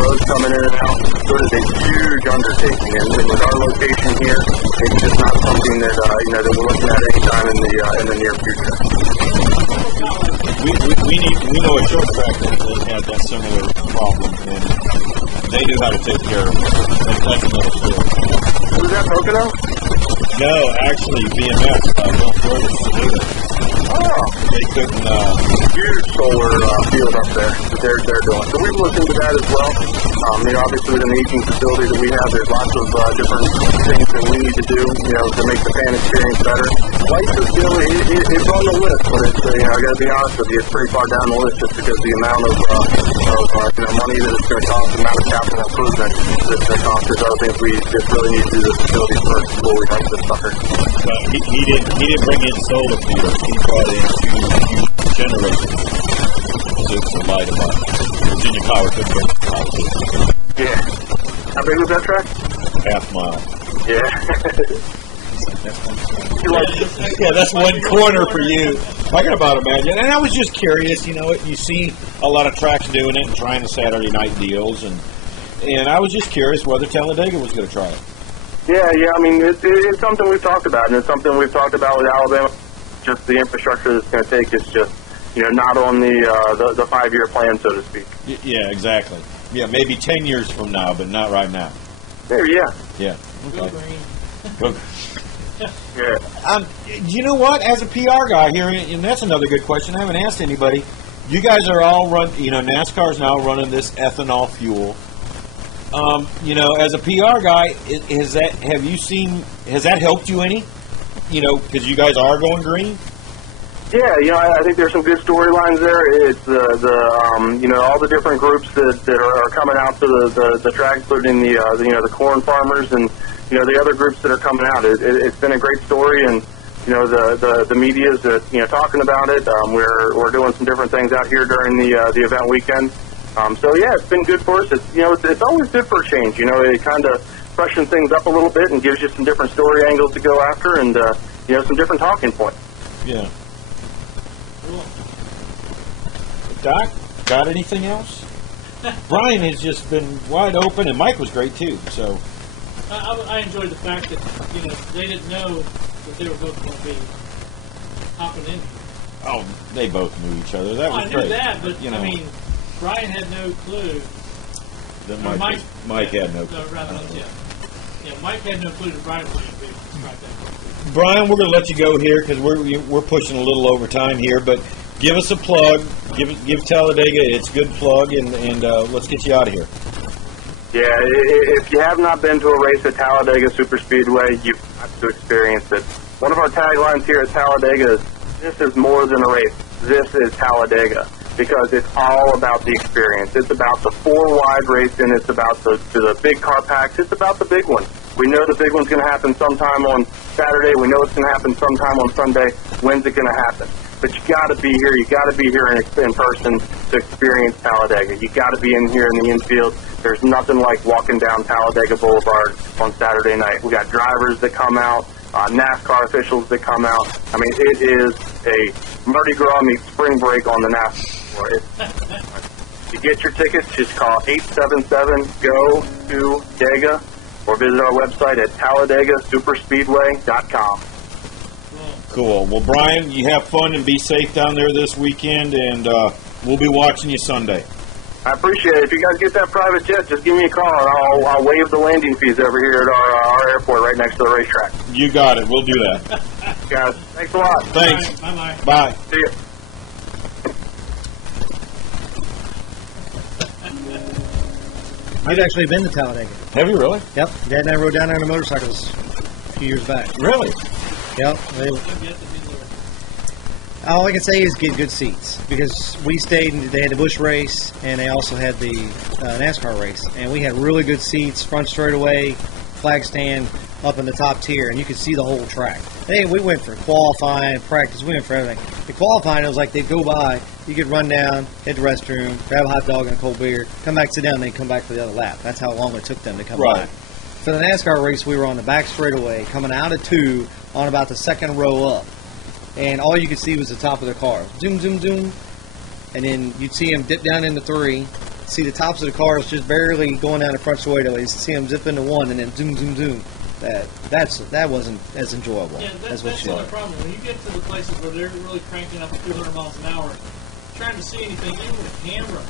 roads coming in and out. So it is a huge undertaking, and with our location here, it's just not something that that we're looking at anytime in the near future. We know a short track that had that similar problem, and they knew how to take care of it. That's another story. Was that Pocono? No, actually, BMS, North Florida. Oh, they couldn't. Huge solar field up there that they're doing. So we've looked into that as well. Obviously with an aging facility that we have, there's lots of different things that we need to do, to make the fan experience better. Lights are still, it's on the list, but it's, I got to be honest with you, it's pretty far down the list just because the amount of money that it's going to cost, the amount of capital improvement that's going to cost. There's other things we just really need to do the facility first before we light this sucker. He didn't bring in solar fields. He brought in 2 generators to light them up. Virginia Power couldn't bring power to it. Yeah. How big was that track? Half mile. Yeah. Yeah, that's one corner for you. I can about imagine. And I was just curious, you see a lot of tracks doing it and trying the Saturday night deals, and I was just curious whether Talladega was going to try it. Yeah, I mean, it's something we've talked about, and it's something we've talked about with Alabama. Just the infrastructure that's going to take is just, not on the 5-year plan, so to speak. Yeah, exactly. Yeah, maybe 10 years from now, but not right now. Maybe, yeah. Yeah. Okay. Go Yeah. You know what? As a PR guy here, and that's another good question. I haven't asked anybody. You guys are all NASCAR's now running this ethanol fuel. As a PR guy, has that helped you any? Because you guys are going green. Yeah, I think there's some good storylines there. It's all the different groups that are coming out to the track, including the corn farmers and the other groups that are coming out. It's been a great story, and the media's talking about it. We're doing some different things out here during the event weekend. So yeah, it's been good for us. It's always good for a change. It kind of freshens things up a little bit and gives you some different story angles to go after, and some different talking points. Yeah. Doc, got anything else? Brian has just been wide open, and Mike was great too. So I enjoyed the fact that, you know, they didn't know that they were both going to be hopping in. Oh, they both knew each other. That was I great. knew that, but, you know, I mean, Brian had no clue. that Or Mike had no. Yeah, Mike had no clue that Brian was going to be right there. Brian, we're going to let you go here because we're pushing a little over time here, but give us a plug. Give Talladega its good plug, and let's get you out of here. Yeah, if you have not been to a race at Talladega SuperSpeedway, you've got to experience it. One of our taglines here at Talladega is, this is more than a race. This is Talladega, because it's all about the experience. It's about the four-wide racing. It's about the big car packs. It's about the big one. We know the big one's going to happen sometime on Saturday. We know it's going to happen sometime on Sunday. When's it going to happen? But you got to be here. You got to be here in person to experience Talladega. You got to be in here in the infield. There's nothing like walking down Talladega Boulevard on Saturday night. We got drivers that come out, NASCAR officials that come out. I mean, it is a Mardi Gras meets spring break on the NASCAR floor. To get your tickets, just call 877-GO-TO-DEGA or visit our website at TalladegaSuperSpeedway.com. Cool. Well, Brian, you have fun and be safe down there this weekend, and we'll be watching you Sunday. I appreciate it. If you guys get that private jet, just give me a call, and I'll waive the landing fees over here at our airport right next to the racetrack. You got it. We'll do that. Guys, thanks a lot. Thanks. Bye-bye. Bye. See you. I've actually been to Talladega. Have you really? Yep. Dad and I rode down there on the motorcycles a few years back. Really? Yep. I've yet to be there. All I can say is get good seats, because we stayed and they had the Busch race and they also had the NASCAR race, and we had really good seats, front straightaway, flag stand, up in the top tier, and you could see the whole track. Hey, we went for qualifying, practice, we went for everything. The qualifying, it was like they'd go by, you could run down, hit the restroom, grab a hot dog and a cold beer, come back, sit down, and then come back for the other lap. That's how long it took them to come Right. back. For the NASCAR race, we were on the back straightaway, coming out of 2 on about the second row up. And all you could see was the top of the car. Zoom, zoom, zoom. And then you'd see them dip down into 3, see the tops of the cars just barely going down the front straightaway, see them zip into 1, and then zoom, zoom, zoom. That wasn't as enjoyable Yeah, as that's what the you other problem. When you get to the places where they're really cranking up 200 miles an hour, trying to see anything, even with a camera,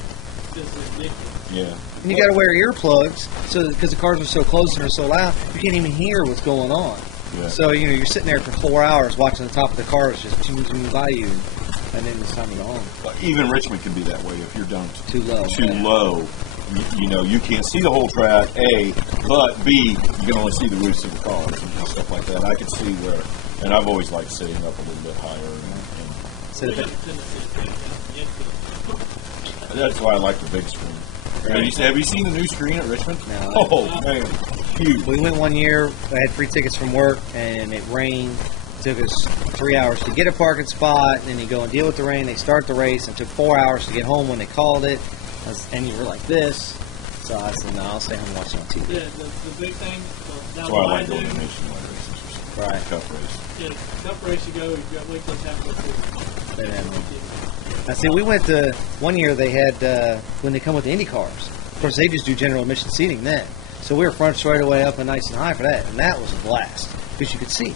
is ridiculous. Yeah. And you got to wear earplugs, so because the cars are so close and are so loud, you can't even hear what's going on. Yeah. So you're sitting there for 4 hours watching the top of the cars just zoom, zoom by you, and then it's time to go home. Even Richmond can be that way if you don't. Too low. Too yeah. low. You know, you can't see the whole track, A, but B, you can only see the roofs of the cars and stuff like that. I can see where, and I've always liked sitting up a little bit higher. So the- And that's why I like the big screen. Right. Have you seen the new screen at Richmond? No. Oh, man. Huge. We went one year. I had free tickets from work, and it rained. It took us 3 hours to get a parking spot, and then you go and deal with the rain. They start the race, and it took 4 hours to get home when they called it. And you were like this. So I said, no, I'll stay home and watch it on TV. The big thing, That's now why I what like I going to do, nationwide races. Right. Cup race. yeah, cup race you go, you got wait till it's halfway through. I see. We went to one year. They had when they come with the Indy cars. Of course, they just do general admission seating then. So we were front straight away up and nice and high for that, and that was a blast because you could see.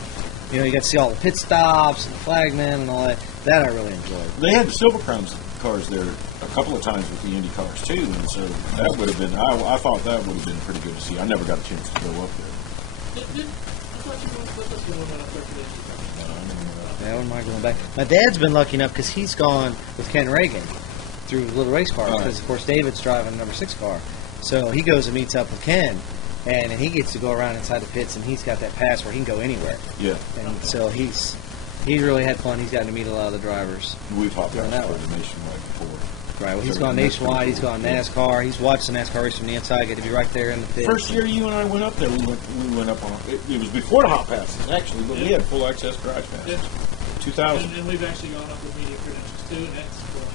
You know, you got to see all the pit stops and the flagmen and all that. That I really enjoyed. They had the Silver Crowns cars there a couple of times with the Indy cars too, and so that would have been. I thought that would have been pretty good to see. I never got a chance to go up there. I thought you went with us when we went up there for the Indy Cup. Yeah, I wouldn't mind going back. My dad's been lucky enough because he's gone with Ken Reagan through little race cars Right. because, of course, David's driving a number 6 car. So he goes and meets up with Ken, and he gets to go around inside the pits, and he's got that pass where he can go anywhere. Yeah, And so he really had fun. He's gotten to meet a lot of the drivers. we've hopped out Yeah, that for one. the nationwide before. Right. Well, he's So gone that's pretty nationwide. He's cool. gone NASCAR. He's watched the NASCAR race from the inside. Get to be right there in the pit. First year you and I went up there, we went up on. It was before the hot passes actually, but we had full access garage passes. Yeah. 2000 And we've actually gone up with media credentials too, and that's cool.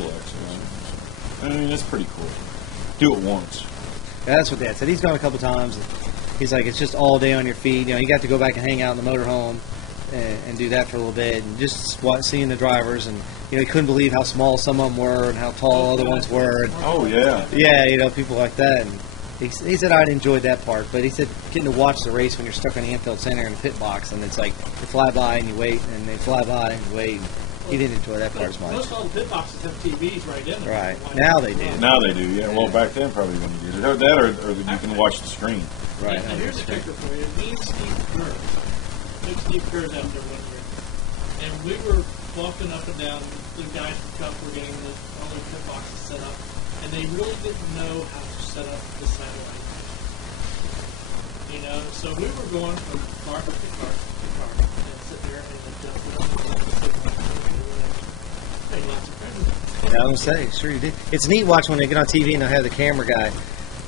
full access. I mean, that's pretty cool. Do it once. Yeah, that's what Dad said. He's gone a couple times. And he's like, it's just all day on your feet. You know, you got to go back and hang out in the motorhome and do that for a little bit, and just seeing the drivers. And you know, he couldn't believe how small some of them were and how tall other ones were. And, Oh yeah. yeah, you know, people like that. And He said I'd enjoyed that part, but he said getting to watch the race when you're stuck in the infield center in the pit box, and it's like you fly by and you wait, and they fly by and you wait. He didn't enjoy that part as much. Most all the pit boxes have TVs right in there. Right. Now they do. Now they do, yeah. Well, back then probably when you did it. Or that, or you can watch the screen. Right. And here's a picture for you. Me and Steve Kerr. Big Steve Kerr's out there one year. And we were walking up and down. The guys from Cup were getting all their pit boxes set up. And they really didn't know how to set up the satellite. You know, so we were going from car to car to car. And sit there and adjust it up. Lots of presidents. Yeah, I was going to say, sure you did. It's neat watching when they get on TV and they'll have the camera guy,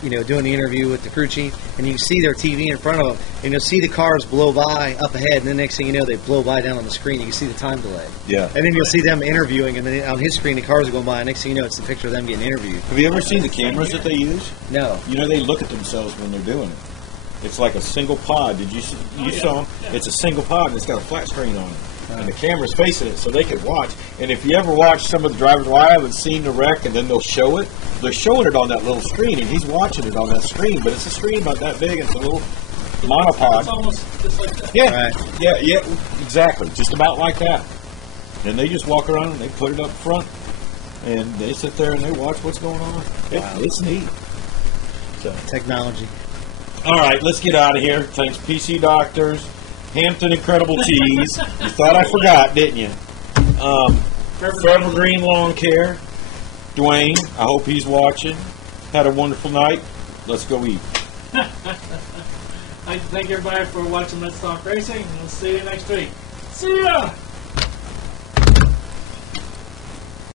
you know, doing the interview with the crew chief, and you see their TV in front of them, and you'll see the cars blow by up ahead, and the next thing you know, they blow by down on the screen. You can see the time delay. Yeah. And then you'll see them interviewing, and then on his screen, the cars are going by, and next thing you know, it's the picture of them getting interviewed. Have you ever seen the cameras that they use? No. You know, they look at themselves when they're doing it. It's like a single pod. Did you see? You saw them? Yeah. It's a single pod, and it's got a flat screen on it. And the camera's facing it so they can watch. And if you ever watch some of the drivers, well, I haven't seen the wreck, and then they'll show it. They're showing it on that little screen, and he's watching it on that screen. But it's a screen about that big. It's a little monopod. It's almost just like that. Yeah, Right. yeah, exactly. Just about like that. And they just walk around and they put it up front, and they sit there and they watch what's going on. It's neat. So. Technology. All right, let's get out of here. Thanks, PC Doctors. Hampton Incredible Tees. You thought I forgot, didn't you? Forever Green Lawn Care. Dwayne, I hope he's watching. Had a wonderful night. Let's go eat. I'd like to thank everybody for watching Let's Talk Racing, and we'll see you next week. See ya!